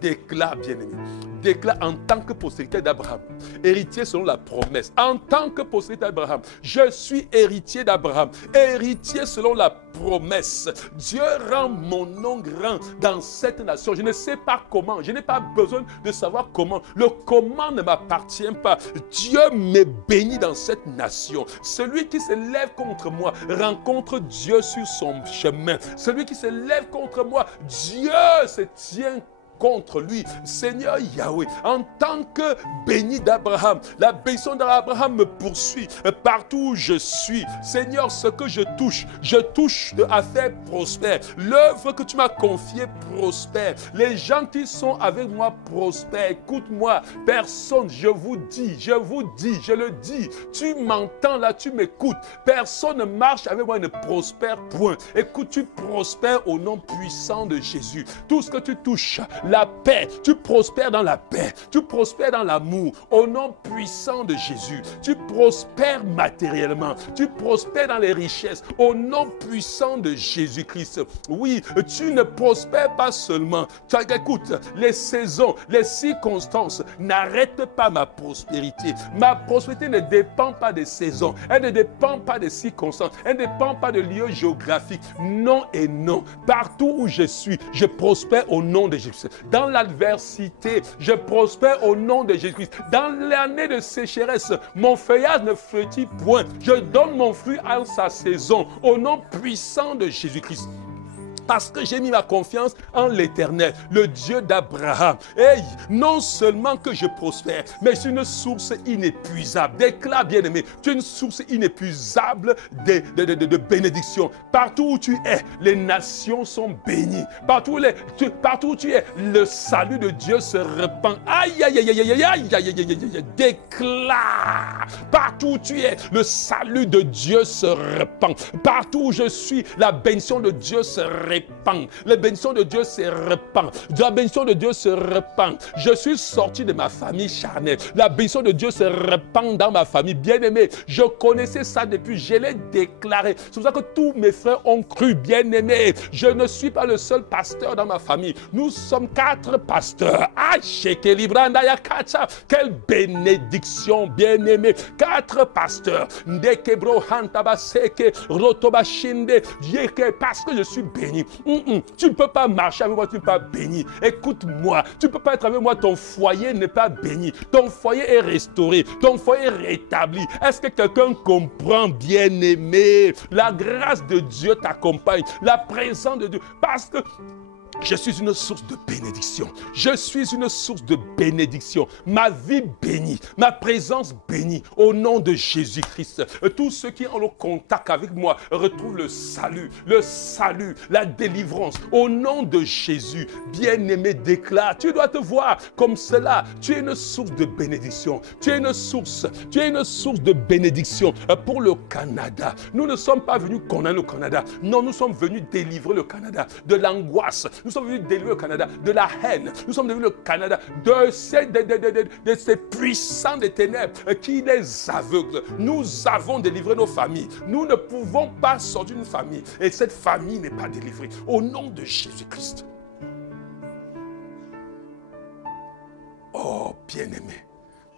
Déclare, bien-aimé, déclare en tant que postérité d'Abraham, héritier selon la promesse, en tant que postérité d'Abraham, je suis héritier d'Abraham, héritier selon la promesse. Dieu rend mon nom grand dans cette nation. Je ne sais pas comment, je n'ai pas besoin de savoir comment. Le comment ne m'appartient pas. Dieu me bénit dans cette nation. Celui qui se lève contre moi rencontre Dieu sur son chemin. Celui qui se lève contre moi, Dieu se tient contre lui. Seigneur Yahweh, en tant que béni d'Abraham, la bénédiction d'Abraham me poursuit partout où je suis. Seigneur, ce que je touche à faire prospère. L'œuvre que tu m'as confiée prospère. Les gens qui sont avec moi prospèrent. Écoute-moi, personne, je le dis. Tu m'entends là, tu m'écoutes. Personne ne marche avec moi et ne prospère, point. Écoute, tu prospères au nom puissant de Jésus. Tout ce que tu touches, la paix, tu prospères dans la paix, tu prospères dans l'amour, au nom puissant de Jésus. Tu prospères matériellement, tu prospères dans les richesses, au nom puissant de Jésus-Christ. Oui, tu ne prospères pas seulement. Écoute, les saisons, les circonstances n'arrêtent pas ma prospérité. Ma prospérité ne dépend pas des saisons, elle ne dépend pas des circonstances, elle ne dépend pas de lieux géographiques. Non et non. Partout où je suis, je prospère au nom de Jésus. Dans l'adversité, je prospère au nom de Jésus-Christ. Dans l'année de sécheresse, mon feuillage ne flétrit point. Je donne mon fruit à sa saison, au nom puissant de Jésus-Christ. Parce que j'ai mis ma confiance en l'Éternel, le Dieu d'Abraham. Hey, non seulement que je prospère, mais c'est une source inépuisable. Déclare, bien-aimé, tu es une source inépuisable de bénédiction. Partout où tu es, les nations sont bénies. Partout où tu es, le salut de Dieu se répand. Aïe, aïe, aïe, aïe, aïe, aïe, aïe, aïe, aïe, aïe. Déclare. Partout où tu es, le salut de Dieu se répand. Partout où je suis, la bénédiction de Dieu se répand. La bénédiction de Dieu se répand. La bénédiction de Dieu se répand. Je suis sorti de ma famille charnelle. La bénédiction de Dieu se répand dans ma famille. Bien-aimé, je connaissais ça depuis, je l'ai déclaré. C'est pour ça que tous mes frères ont cru. Bien-aimé, je ne suis pas le seul pasteur dans ma famille. Nous sommes 4 pasteurs. Quelle bénédiction, bien-aimé. 4 pasteurs. Parce que je suis béni. Tu ne peux pas marcher avec moi, tu n'es pas béni. Écoute-moi, tu ne peux pas être avec moi, ton foyer n'est pas béni. Ton foyer est restauré, ton foyer est rétabli. Est-ce que quelqu'un comprend, bien-aimé? La grâce de Dieu t'accompagne, la présence de Dieu. Parce que je suis une source de bénédiction. Je suis une source de bénédiction. Ma vie bénie, ma présence bénie au nom de Jésus-Christ. Tous ceux qui ont le contact avec moi retrouvent le salut, la délivrance au nom de Jésus. Bien-aimé, déclare. Tu dois te voir comme cela. Tu es une source de bénédiction. Tu es une source de bénédiction pour le Canada. Nous ne sommes pas venus condamner le Canada. Non, nous sommes venus délivrer le Canada de l'angoisse. Nous sommes venus délivrer le Canada de la haine. Nous sommes venus le Canada de ces puissants des ténèbres qui les aveuglent. Nous avons délivré nos familles. Nous ne pouvons pas sortir d'une famille et cette famille n'est pas délivrée. Au nom de Jésus-Christ. Oh, bien-aimé.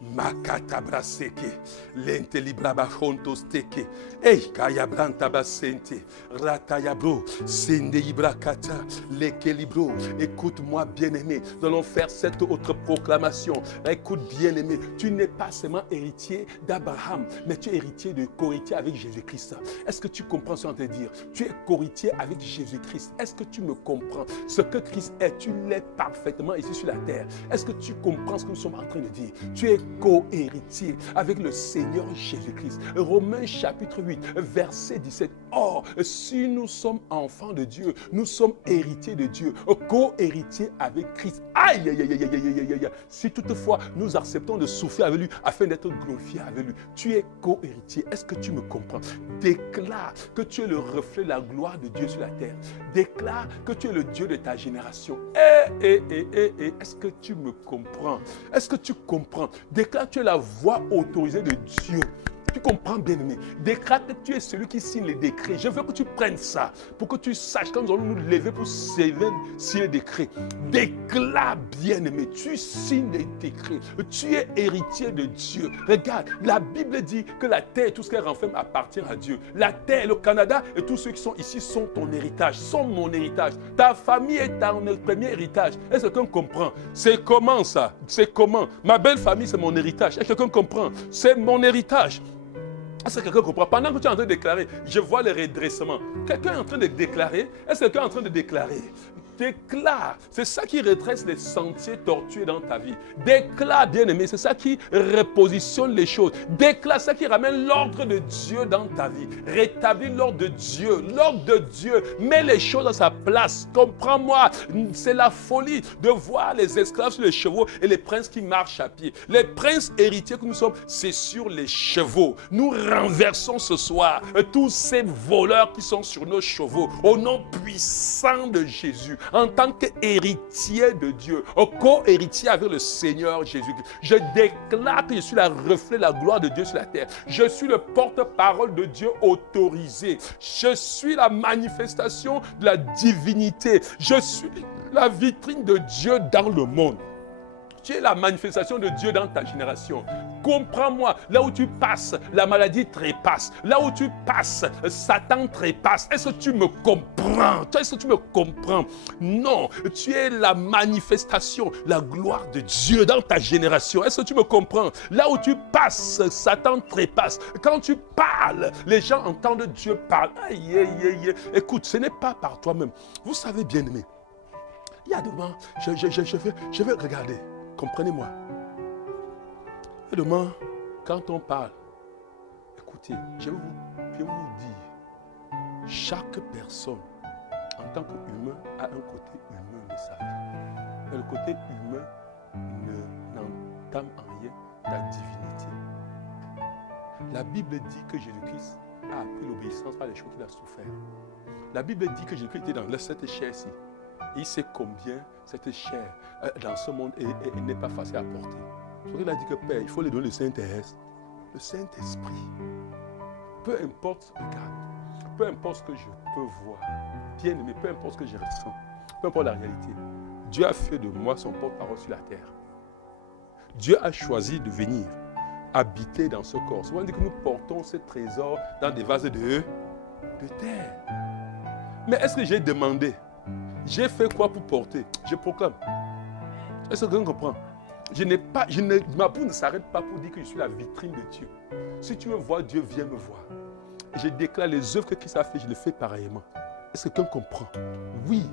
Makata braseke, lente libraba fontos teke, ei kaya branta basente, ratayabro, sende ibrakata, leke libro. Écoute-moi, bien-aimé, nous allons faire cette autre proclamation. Écoute, bien-aimé, tu n'es pas seulement héritier d'Abraham, mais tu es héritier de co-héritier avec Jésus-Christ. Est-ce que tu comprends ce que je veux dire? Tu es co-héritier avec Jésus-Christ. Est-ce que tu me comprends? Ce que Christ est, tu l'es parfaitement ici sur la terre. Est-ce que tu comprends ce que nous sommes en train de dire? Tu es co-héritier avec le Seigneur Jésus-Christ. Romains chapitre 8, verset 17. Or, si nous sommes enfants de Dieu, nous sommes héritiers de Dieu, co-héritiers avec Christ. Aïe, aïe, aïe, aïe, aïe, aïe, aïe. Si toutefois nous acceptons de souffrir avec lui afin d'être glorifiés avec lui, tu es co-héritier. Est-ce que tu me comprends? Déclare que tu es le reflet de la gloire de Dieu sur la terre. Déclare que tu es le Dieu de ta génération. Est-ce que tu me comprends? Est-ce que tu comprends? Déclare que tu es la voix autorisée de Dieu. Tu comprends, bien-aimé? Déclare que tu es celui qui signe les décrets. Je veux que tu prennes ça pour que tu saches quand nous allons nous lever pour signer les décrets. Déclare, bien-aimé, tu signes les décrets. Tu es héritier de Dieu. Regarde, la Bible dit que la terre et tout ce qu'elle renferme appartient à Dieu. La terre, le Canada et tous ceux qui sont ici sont ton héritage, sont mon héritage. Ta famille est ton premier héritage. Est-ce que quelqu'un comprend? C'est comment ça? C'est comment? Ma belle famille, c'est mon héritage. Est-ce que quelqu'un comprend? C'est mon héritage. Est-ce que quelqu'un comprend? Pendant que tu es en train de déclarer, je vois le redressement. Quelqu'un est en train de déclarer. Est-ce que quelqu'un est en train de déclarer? Déclare. C'est ça qui redresse les sentiers tortueux dans ta vie. Déclare, bien-aimé. C'est ça qui repositionne les choses. Déclare, ça qui ramène l'ordre de Dieu dans ta vie. Rétablis l'ordre de Dieu. L'ordre de Dieu. Mets les choses à sa place. Comprends-moi. C'est la folie de voir les esclaves sur les chevaux et les princes qui marchent à pied. Les princes héritiers que nous sommes, c'est sur les chevaux. Nous renversons ce soir tous ces voleurs qui sont sur nos chevaux. Au nom puissant de Jésus. En tant qu'héritier de Dieu, co-héritier avec le Seigneur Jésus-Christ, je déclare que je suis le reflet de la gloire de Dieu sur la terre. Je suis le porte-parole de Dieu autorisé. Je suis la manifestation de la divinité. Je suis la vitrine de Dieu dans le monde. Tu es la manifestation de Dieu dans ta génération. Comprends-moi, là où tu passes, la maladie trépasse. Là où tu passes, Satan trépasse. Est-ce que tu me comprends? Est-ce que tu me comprends? Non, tu es la manifestation, la gloire de Dieu dans ta génération. Est-ce que tu me comprends? Là où tu passes, Satan trépasse. Quand tu parles, les gens entendent Dieu parler. Aïe, aïe, aïe. Écoute, ce n'est pas par toi-même. Vous savez, bien-aimé, il y a demain, je vais regarder. Comprenez-moi. Et demain, quand on parle, écoutez, je vais vous dire, chaque personne, en tant qu'humain, a un côté humain de sa vie. Mais le côté humain n'entame en rien la divinité. La Bible dit que Jésus-Christ a appris l'obéissance par les choses qu'il a souffert. La Bible dit que Jésus-Christ était dans cette chair-ci. Il sait combien cette chair dans ce monde n'est pas facile à porter. C'est qu'il a dit que Père, il faut lui donner le Saint-Esprit. Le Saint-Esprit. Peu importe, regarde, peu importe ce que je peux voir, bien aimé, peu importe ce que je ressens, peu importe la réalité, Dieu a fait de moi son porte-parole sur la terre. Dieu a choisi de venir habiter dans ce corps. Souvent on dit que nous portons ces trésors dans des vases de terre. Mais est-ce que j'ai demandé? J'ai fait quoi pour porter? Je proclame. Est-ce que quelqu'un comprend? Ma bouche ne s'arrête pas pour dire que je suis la vitrine de Dieu. Si tu veux voir Dieu, viens me voir. Je déclare les œuvres que Christ a fait, je les fais pareillement. Est-ce que quelqu'un comprend? Oui.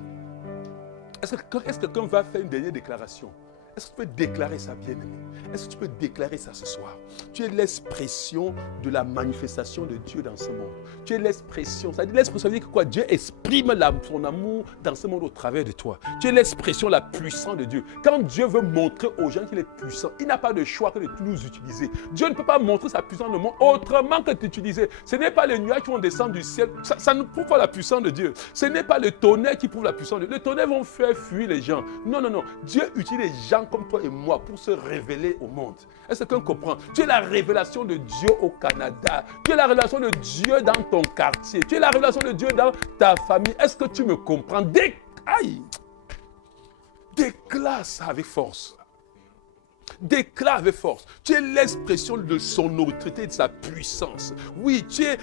Est-ce que quelqu'un va faire une dernière déclaration? Est-ce que tu peux déclarer ça, bien-aimé? Est-ce que tu peux déclarer ça ce soir? Tu es l'expression de la manifestation de Dieu dans ce monde. Tu es l'expression. Ça dit l'expression, ça veut dire que quoi? Dieu exprime son amour dans ce monde au travers de toi. Tu es l'expression la puissance de Dieu. Quand Dieu veut montrer aux gens qu'il est puissant, il n'a pas de choix que de nous utiliser. Dieu ne peut pas montrer sa puissance dans le monde autrement que d'utiliser. Ce n'est pas les nuages qui vont descendre du ciel. Ça ne prouve pas la puissance de Dieu. Ce n'est pas le tonnerre qui prouve la puissance de Dieu. Le tonnerre vont faire fuir les gens. Non, non, non. Dieu utilise les gens comme toi et moi pour se révéler au monde. Est-ce que quelqu'un comprend? Tu es la révélation de Dieu au Canada. Tu es la révélation de Dieu dans ton quartier. Tu es la révélation de Dieu dans ta famille. Est-ce que tu me comprends? Déclare ça avec force. Déclare avec force. Tu es l'expression de son autorité et de sa puissance. Oui, tu es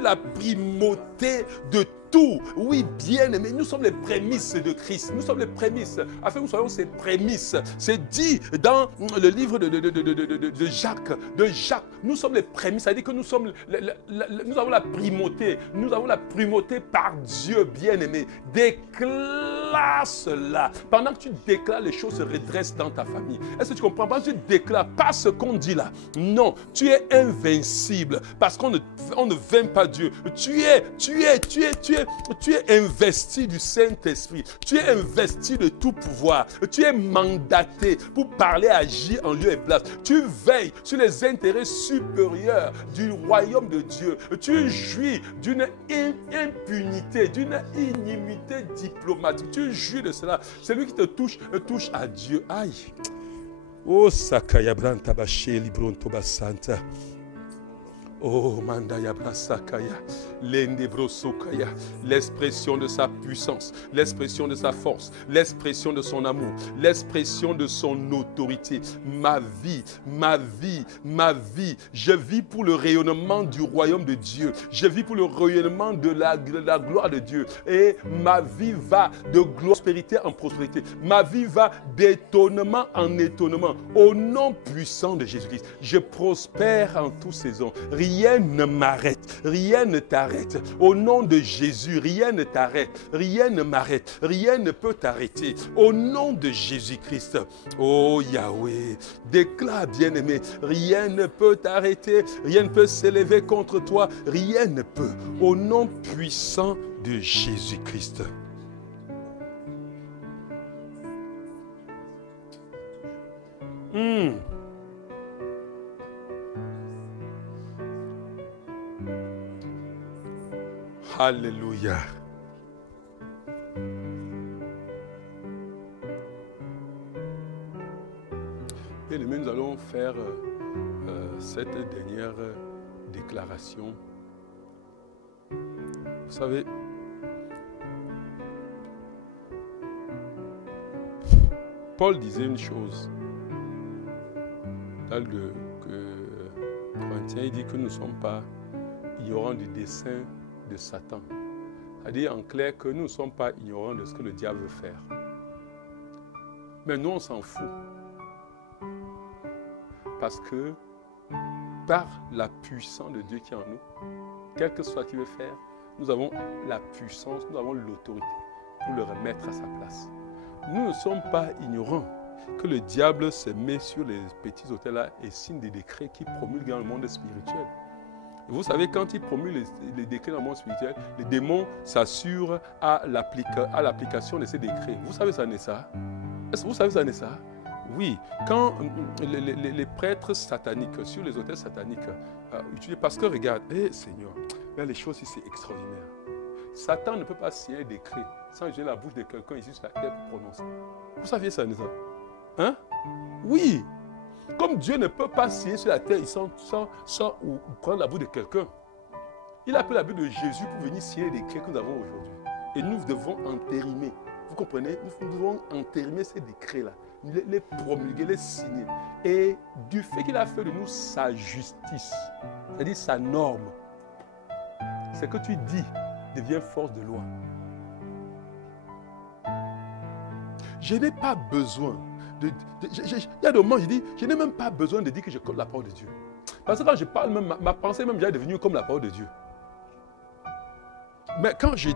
la primauté de tout. Oui, bien-aimés, nous sommes les prémices de Christ. Nous sommes les prémices. Afin que nous soyons ces prémices. C'est dit dans le livre de Jacques. Nous sommes les prémices. C'est-à-dire que nous avons la primauté. Nous avons la primauté par Dieu, bien-aimé. Déclare cela. Pendant que tu déclares, les choses se redressent dans ta famille. Est-ce que tu comprends? Pendant que tu déclares, pas ce qu'on dit là. Non, tu es invincible. Parce qu'on ne vainc pas Dieu. Tu es investi du Saint-Esprit. Tu es investi de tout pouvoir. Tu es mandaté pour parler, agir en lieu et place. Tu veilles sur les intérêts supérieurs du royaume de Dieu. Tu jouis d'une impunité, d'une inimité diplomatique. Tu jouis de cela. Celui qui te touche à Dieu. Aïe. Oh, Sakaya Branta Bache Libronto Basanta. Oh, Mandaya Brasakaya, Lendebrosokaya, l'expression de sa puissance, l'expression de sa force, l'expression de son amour, l'expression de son autorité. Ma vie, je vis pour le rayonnement du royaume de Dieu. Je vis pour le rayonnement de la gloire de Dieu. Et ma vie va de prospérité en prospérité. Ma vie va d'étonnement en étonnement. Au nom puissant de Jésus-Christ, je prospère en toutes saisons. Rien ne m'arrête, rien ne t'arrête. Au nom de Jésus, rien ne t'arrête, rien ne m'arrête, rien ne peut t'arrêter. Au nom de Jésus-Christ, oh Yahweh, déclare, bien-aimé, rien ne peut t'arrêter, rien ne peut s'élever contre toi, rien ne peut. Au nom puissant de Jésus-Christ. Alléluia. Bien aimés, nous allons faire cette dernière déclaration. Vous savez, Paul disait une chose dans le Corinthiens, il dit que nous ne sommes pas ignorants du dessein de Satan. C'est-à-dire en clair que nous ne sommes pas ignorants de ce que le diable veut faire. Mais nous, on s'en fout. Parce que par la puissance de Dieu qui est en nous, quel que soit ce qu'il veut faire, nous avons la puissance, nous avons l'autorité pour le remettre à sa place. Nous ne sommes pas ignorants que le diable se met sur les petits autels là et signe des décrets qui promulguent dans le monde spirituel. Et vous savez, quand il promulgue les décrets dans le monde spirituel, les démons s'assurent à l'application de ces décrets. Vous savez ça n'est ça? Est-ce que vous savez ça n'est ça? Oui, quand les prêtres sataniques, sur les autels sataniques, parce que regarde, Seigneur, là, les choses ici, c'est extraordinaire. Satan ne peut pas signer un décret sans utiliser la bouche de quelqu'un ici sur la terre pour prononcer. Vous saviez ça, n'est-ce pas? Hein? Oui. Comme Dieu ne peut pas signer sur la terre sans ou prendre la bouche de quelqu'un. Il a pris la bouche de Jésus pour venir signer les décrets que nous avons aujourd'hui. Et nous devons entérimer. Vous comprenez? Nous devons entérimer ces décrets-là. Les promulguer, les signer. Et du fait qu'il a fait de nous sa justice, c'est-à-dire sa norme, ce que tu dis devient force de loi. Je n'ai pas besoin il y a des moments où je dis, je n'ai même pas besoin de dire que je connais la parole de Dieu. Parce que quand je parle, même, ma pensée même est devenue comme la parole de Dieu. Mais quand je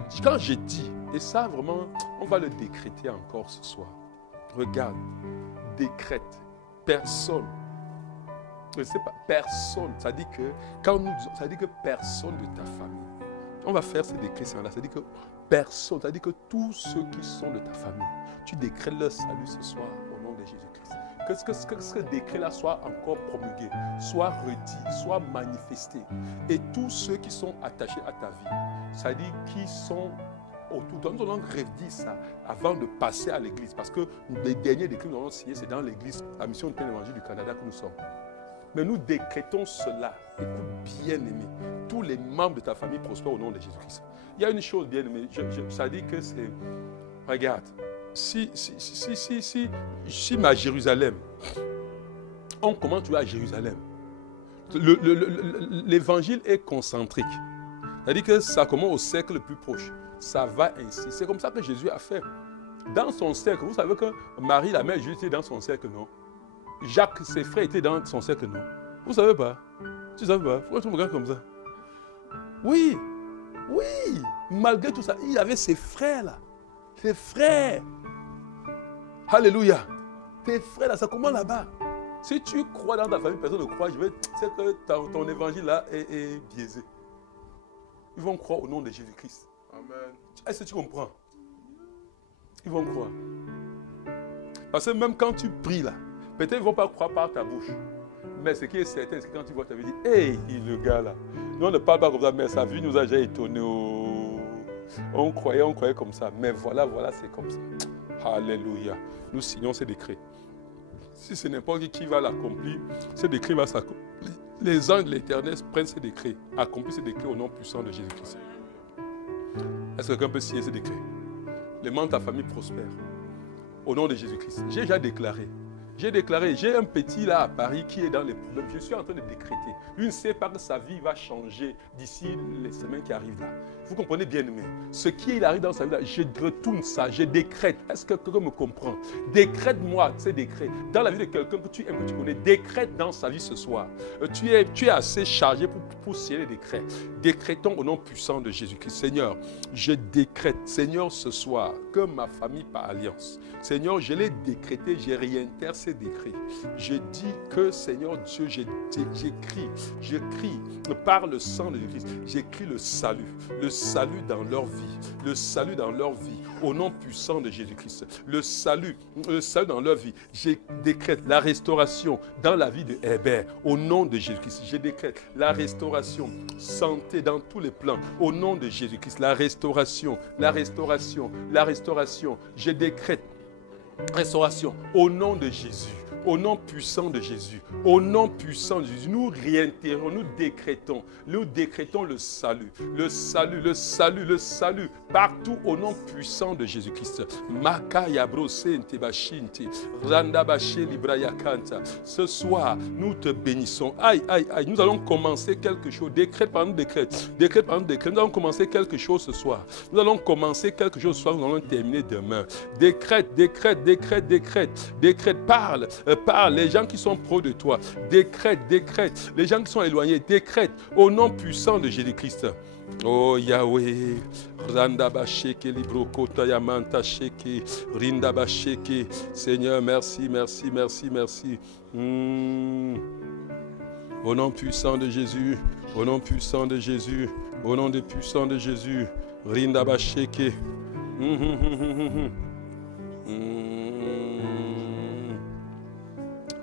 dis, et ça vraiment, on va le décréter encore ce soir. Regarde, décrète, personne. Je ne sais pas, personne. Ça dit que personne de ta famille. On va faire ce décret-là. Ça dit que personne, ça dit que tous ceux qui sont de ta famille, tu décrètes leur salut ce soir au nom de Jésus-Christ. Que ce décret-là soit encore promulgué, soit redit, soit manifesté. Et tous ceux qui sont attachés à ta vie, ça dit qui sont autour de toi. Nous allons redire ça avant de passer à l'église. Parce que les derniers décrets que nous allons signer, c'est dans l'église, la mission de plein évangile du Canada que nous sommes. Mais nous décrétons cela. Écoute, bien-aimé, tous les membres de ta famille prospèrent au nom de Jésus-Christ. Il y a une chose, bien-aimé, ça dit que c'est... Regarde, si ma Jérusalem, on commence toujours à Jérusalem. L'évangile est concentrique. C'est-à-dire que ça commence au cercle le plus proche. Ça va ainsi. C'est comme ça que Jésus a fait. Dans son cercle, vous savez que Marie, la mère de Jésus, était dans son cercle, non? Jacques, ses frères étaient dans son cercle, non? Vous ne savez pas? Tu ne savais pas? Pourquoi tu me regardes comme ça? Oui, oui. Malgré tout ça, il avait ses frères là. Ses frères. Alléluia. Tes frères là, ça commence là-bas. Si tu crois dans ta famille, personne ne croit, c'est que ton évangile là est biaisé. Ils vont croire au nom de Jésus-Christ. Amen. Est-ce que tu comprends? Ils vont croire. Parce que même quand tu pries là, peut-être ils ne vont pas croire par ta bouche. Mais ce qui est certain, c'est que quand tu vois ta vie, tu dis, hey, le gars là. Nous on ne parle pas comme ça, mais sa vie nous a déjà étonnés. Oh. On croyait comme ça. Mais voilà, c'est comme ça. Alléluia. Nous signons ces décrets. Si c'est n'importe qui va l'accomplir, ce décret va s'accomplir. Les anges de l'Éternel prennent ces décrets, accomplissent ces décrets au nom puissant de Jésus-Christ. Est-ce que quelqu'un peut signer ces décrets? Les membres de ta famille prospèrent. Au nom de Jésus-Christ. J'ai déjà déclaré. J'ai un petit là à Paris qui est dans les problèmes. Je suis en train de décréter. Lui ne sait pas que sa vie va changer d'ici les semaines qui arrivent là. Vous comprenez bien aimé. Ce qui arrive dans sa vie là, je retourne ça, je décrète. Est-ce que quelqu'un me comprend? Décrète-moi ces décrets. Dans la vie de quelqu'un que tu aimes, que tu connais, décrète dans sa vie ce soir. Tu es assez chargé pour signer les décrets. Décrétons au nom puissant de Jésus-Christ. Seigneur, je décrète, Seigneur, ce soir, que ma famille par alliance, Seigneur, je l'ai décrété, je réintère ces décrets. Je dis que, Seigneur Dieu, j'écris par le sang de Jésus-Christ, j'écris le salut dans leur vie, le salut dans leur vie, au nom puissant de Jésus-Christ, le salut dans leur vie. Je décrète la restauration dans la vie de Hébert, au nom de Jésus-Christ. Je décrète la restauration, santé dans tous les plans, au nom de Jésus-Christ. La restauration. Je décrète restauration au nom de Jésus. Au nom puissant de Jésus, nous réintérons, nous décrétons le salut, partout au nom puissant de Jésus-Christ. Ce soir, nous te bénissons. Nous allons commencer quelque chose. Décrète par nous, décrète. Nous allons commencer quelque chose ce soir. Nous allons allons terminer demain. Décrète. Parle, les gens qui sont proches de toi, décrète, les gens qui sont éloignés, décrète, au nom puissant de Jésus-Christ. Oh Yahweh, Randabasheke, Librokota Yamanta Sheke, Rindabasheke, Seigneur, merci. Au nom puissant de Jésus, au nom puissant de Jésus, Rindabasheke.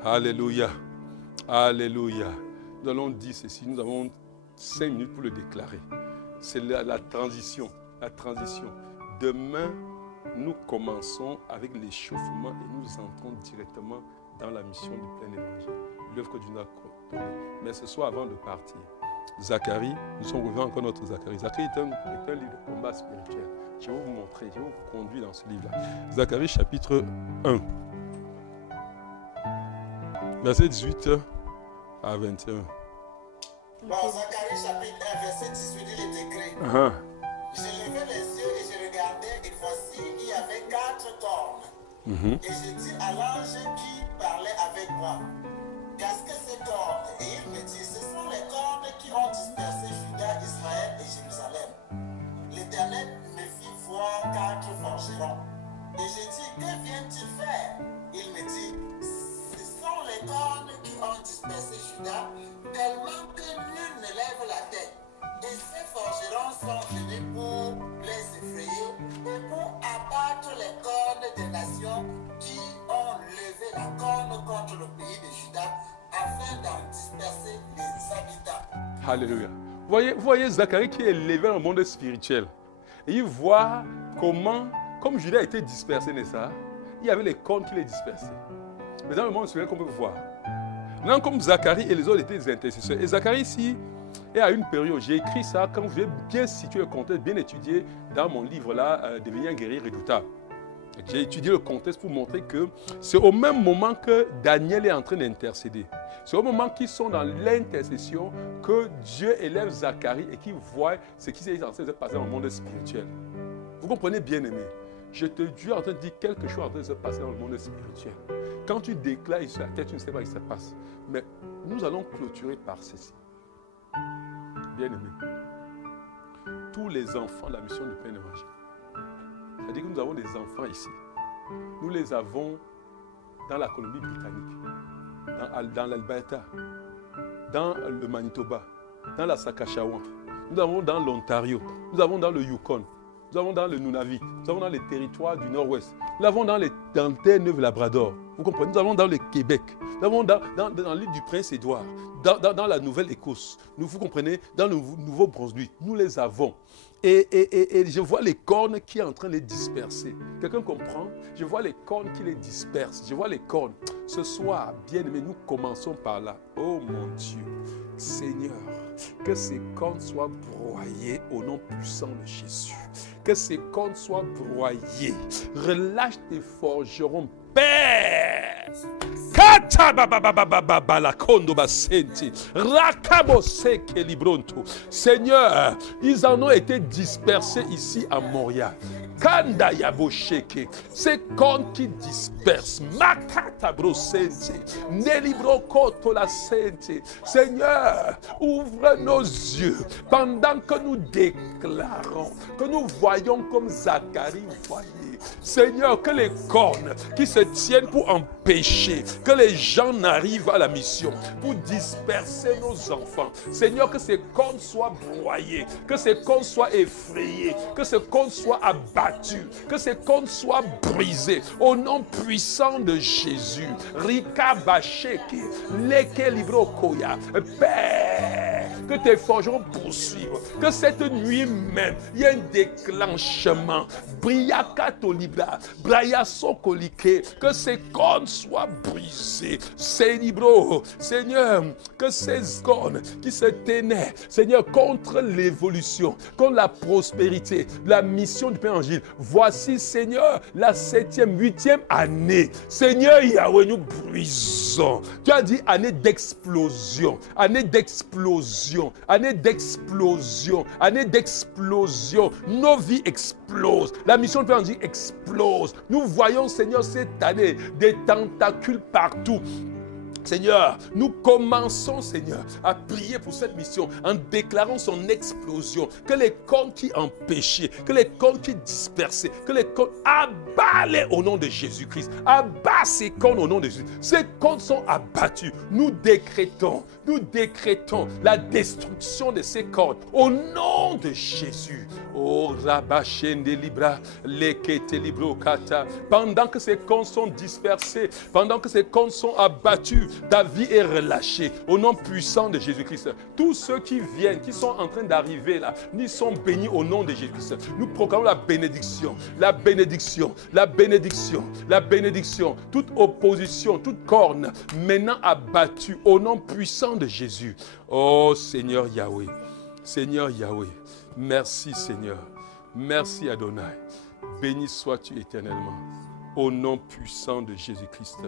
Alléluia. Nous allons dire ceci, nous avons 5 minutes pour le déclarer. C'est la transition. Demain, nous commençons avec l'échauffement et nous entrons directement dans la mission du plein évangile. L'œuvre que Dieu nous a donnée. Mais ce soir, avant de partir, Zacharie, nous sommes revenus encore notre Zacharie. Zacharie est un livre de combat spirituel. Je vais vous montrer, je vais vous conduire dans ce livre-là. Zacharie chapitre 1. Verset 18 à 21. Bon, Zacharie chapitre 1, verset 18, il est écrit. Je levai les yeux et je regardais, et voici, il y avait 4 cornes. Et je dis à l'ange qui parlait avec moi, qu'est-ce que ces cornes? Et il me dit, ce sont les cornes qui ont dispersé Juda, Israël et Jérusalem. L'Éternel me fit voir 4 forgerons. Et je dis, que viennent-ils faire? Il me dit, les cornes qui ont dispersé Juda, tellement que nul ne lève la tête. Et ces forgerons sont venus pour les effrayer et pour abattre les cornes des nations qui ont levé la corne contre le pays de Juda afin d'en disperser les habitants. Alléluia. Vous voyez Zacharie qui est élevé dans le monde spirituel. Et il voit comme Juda a été dispersé, n'est-ce pas? Il y avait les cornes qui les dispersaient. Mais dans le monde spirituel qu'on peut voir. Maintenant, comme Zacharie et les autres étaient des intercesseurs. Et Zacharie ici est à une période. J'ai écrit ça quand vous avez bien situé le contexte, bien étudié dans mon livre là, Devenir un guerrier redoutable. J'ai étudié le contexte pour montrer que c'est au même moment que Daniel est en train d'intercéder. C'est au moment qu'ils sont dans l'intercession que Dieu élève Zacharie et qu'il voit ce qui s'est en train de passer dans le monde spirituel. Vous comprenez, bien-aimé? Je te dis en train de dire quelque chose en train de se passer dans le monde spirituel. Quand tu déclares sur la tête, tu ne sais pas ce qui se passe. Mais nous allons clôturer par ceci. Bien-aimé, tous les enfants de la mission de plein évangile, c'est-à-dire que nous avons des enfants ici. Nous les avons dans la Colombie-Britannique, dans l'Alberta, dans le Manitoba, dans la Saskatchewan, nous avons dans l'Ontario, nous avons dans le Yukon, nous avons dans le Nunavut, nous avons dans les territoires du Nord-Ouest, nous avons dans Terre-Neuve-Labrador, vous comprenez, nous avons dans le Québec, nous avons dans l'île du Prince-Édouard, dans la Nouvelle-Écosse, vous comprenez, dans le Nouveau-Brunswick, nous les avons. Et je vois les cornes qui sont en train de les disperser. Quelqu'un comprend? Je vois les cornes qui les dispersent. Je vois les cornes. Ce soir, bien-aimés, nous commençons par là. Oh mon Dieu, Seigneur, que ces cornes soient broyées au nom puissant de Jésus. Que ces cornes soient broyées. Relâche tes forgerons, Père. Seigneur, ils en ont été dispersés ici à Montréal. Kanda Yabosheke, ces cornes qui dispersent. Makata brosente, Nelibro koto la sente. Seigneur, ouvre nos yeux pendant que nous déclarons, que nous voyons comme Zacharie voyait. Seigneur, que les cornes qui se tiennent pour empêcher que les gens n'arrivent à la mission, pour disperser nos enfants. Seigneur, que ces cornes soient broyées, que ces cornes soient effrayées, que ces cornes soient abattues, que ces cornes soient brisées. Au nom puissant de Jésus. Rika Basheke, Leke Libro Koya, Père, que tes forgerons poursuivent, que cette nuit même, il y ait un déclenchement. Bria Katolibra, Braya Sokolike, que ces cornes soient brisées. Seigneur, que ces cornes qui se tenaient, Seigneur, contre l'évolution, contre la prospérité, la mission du Père Évangile. Voici, Seigneur, la 7e, 8e année. Seigneur Yahweh, nous brisons. Tu as dit année d'explosion, année d'explosion, année d'explosion, année d'explosion. Nos vies explosent. La mission du Père Évangile explose. Nous voyons, Seigneur, cette année, des tentacules partout. Seigneur, nous commençons, Seigneur, à prier pour cette mission en déclarant son explosion. Que les cornes qui empêchaient, que les cornes qui dispersaient, que les cornes abalent au nom de Jésus-Christ. Abat ces cornes au nom de Jésus. Ces cornes sont abattues. Nous décrétons la destruction de ces cornes au nom de Jésus. Oh, Rabachende Libra, Lekete Libro Kata. Pendant que ces cornes sont dispersées, pendant que ces cornes sont abattues, ta vie est relâchée au nom puissant de Jésus-Christ. Tous ceux qui viennent, qui sont en train d'arriver là, ils sont bénis au nom de Jésus-Christ. Nous proclamons la bénédiction, la bénédiction, la bénédiction, la bénédiction. Toute opposition, toute corne maintenant abattue au nom puissant de Jésus. Oh Seigneur Yahweh, Seigneur Yahweh, merci Seigneur, merci Adonai. Béni sois-tu éternellement au nom puissant de Jésus-Christ.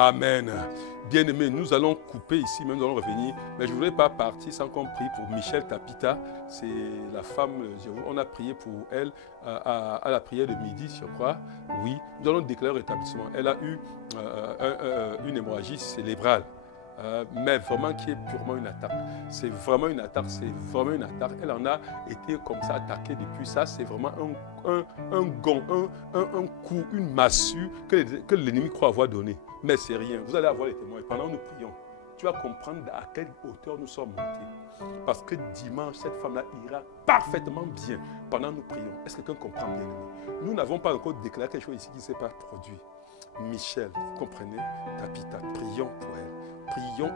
Amen. Bien-aimés, nous allons couper ici, mais nous allons revenir. Mais je ne voudrais pas partir sans qu'on prie pour Michel Tapita. C'est la femme, on a prié pour elle à la prière de midi, je crois. Oui, nous allons déclarer le rétablissement. Elle a eu une hémorragie cérébrale. Mais vraiment qui est purement une attaque. C'est vraiment une attaque, c'est vraiment une attaque. Elle en a été comme ça attaquée depuis ça. C'est vraiment un gond, un coup, une massue que l'ennemi croit avoir donné. Mais c'est rien. Vous allez avoir les témoins. Pendant que nous prions, tu vas comprendre à quelle hauteur nous sommes montés. Parce que dimanche, cette femme-là ira parfaitement bien pendant que nous prions. Est-ce que quelqu'un comprend bien? Nous n'avons pas encore déclaré quelque chose ici qui ne s'est pas produit. Michel, vous comprenez? Tapita, prions pour elle. Prions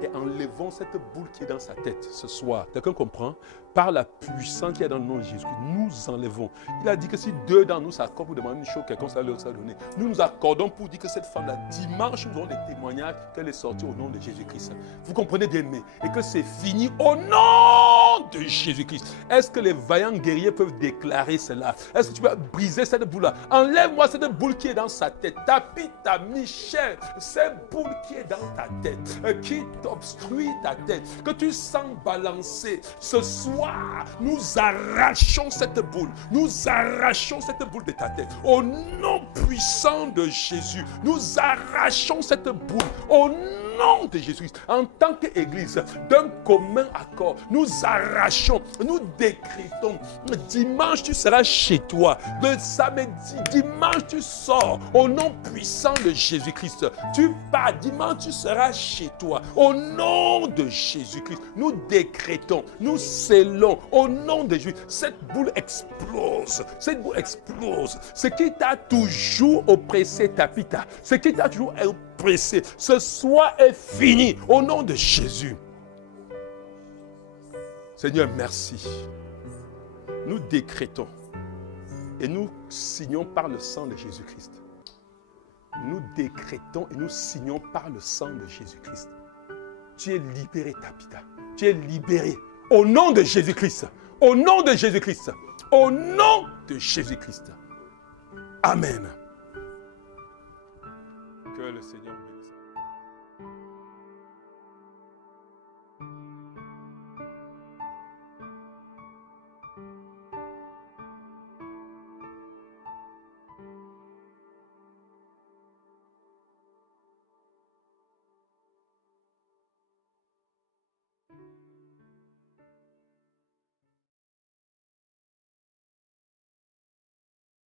et enlevons cette boule qui est dans sa tête ce soir. Quelqu'un comprend? Par la puissance qui est dans le nom de Jésus, nous enlevons. Il a dit que si deux d'entre nous s'accordent pour demander une chose, quelqu'un ça leur a donné. Nous nous accordons pour dire que cette femme-là, dimanche, nous aurons des témoignages qu'elle est sortie au nom de Jésus-Christ. Vous comprenez bien, aimé? Et que c'est fini au nom de Jésus-Christ. Est-ce que les vaillants guerriers peuvent déclarer cela? Est-ce que tu peux briser cette boule-là? Enlève-moi cette boule qui est dans sa tête. Tapita, Michel, cette boule qui est dans ta tête, qui t'obstrue ta tête, que tu sens balancer ce soir. soir, nous arrachons cette boule. Nous arrachons cette boule de ta tête. Au nom puissant de Jésus, nous arrachons cette boule. Au nom de Jésus, en tant qu'Église, d'un commun accord, nous arrachons, nous décrétons. Dimanche, tu seras chez toi. Le samedi, dimanche, tu sors. Au nom puissant de Jésus-Christ, tu pars. Dimanche, tu seras chez toi. Au nom de Jésus-Christ, nous décrétons, nous scellons. Au nom de Jésus, cette boule explose. Cette boule explose. Ce qui t'a toujours oppressé, Tapita, ce qui t'a toujours oppressé, ce soir est fini. Au nom de Jésus. Seigneur, merci. Nous décrétons et nous signons par le sang de Jésus-Christ. Nous décrétons et nous signons par le sang de Jésus-Christ. Tu es libéré, Tapita. Tu es libéré. Au nom de Jésus-Christ. Au nom de Jésus-Christ. Au nom de Jésus-Christ. Amen. Que le Seigneur bénisse.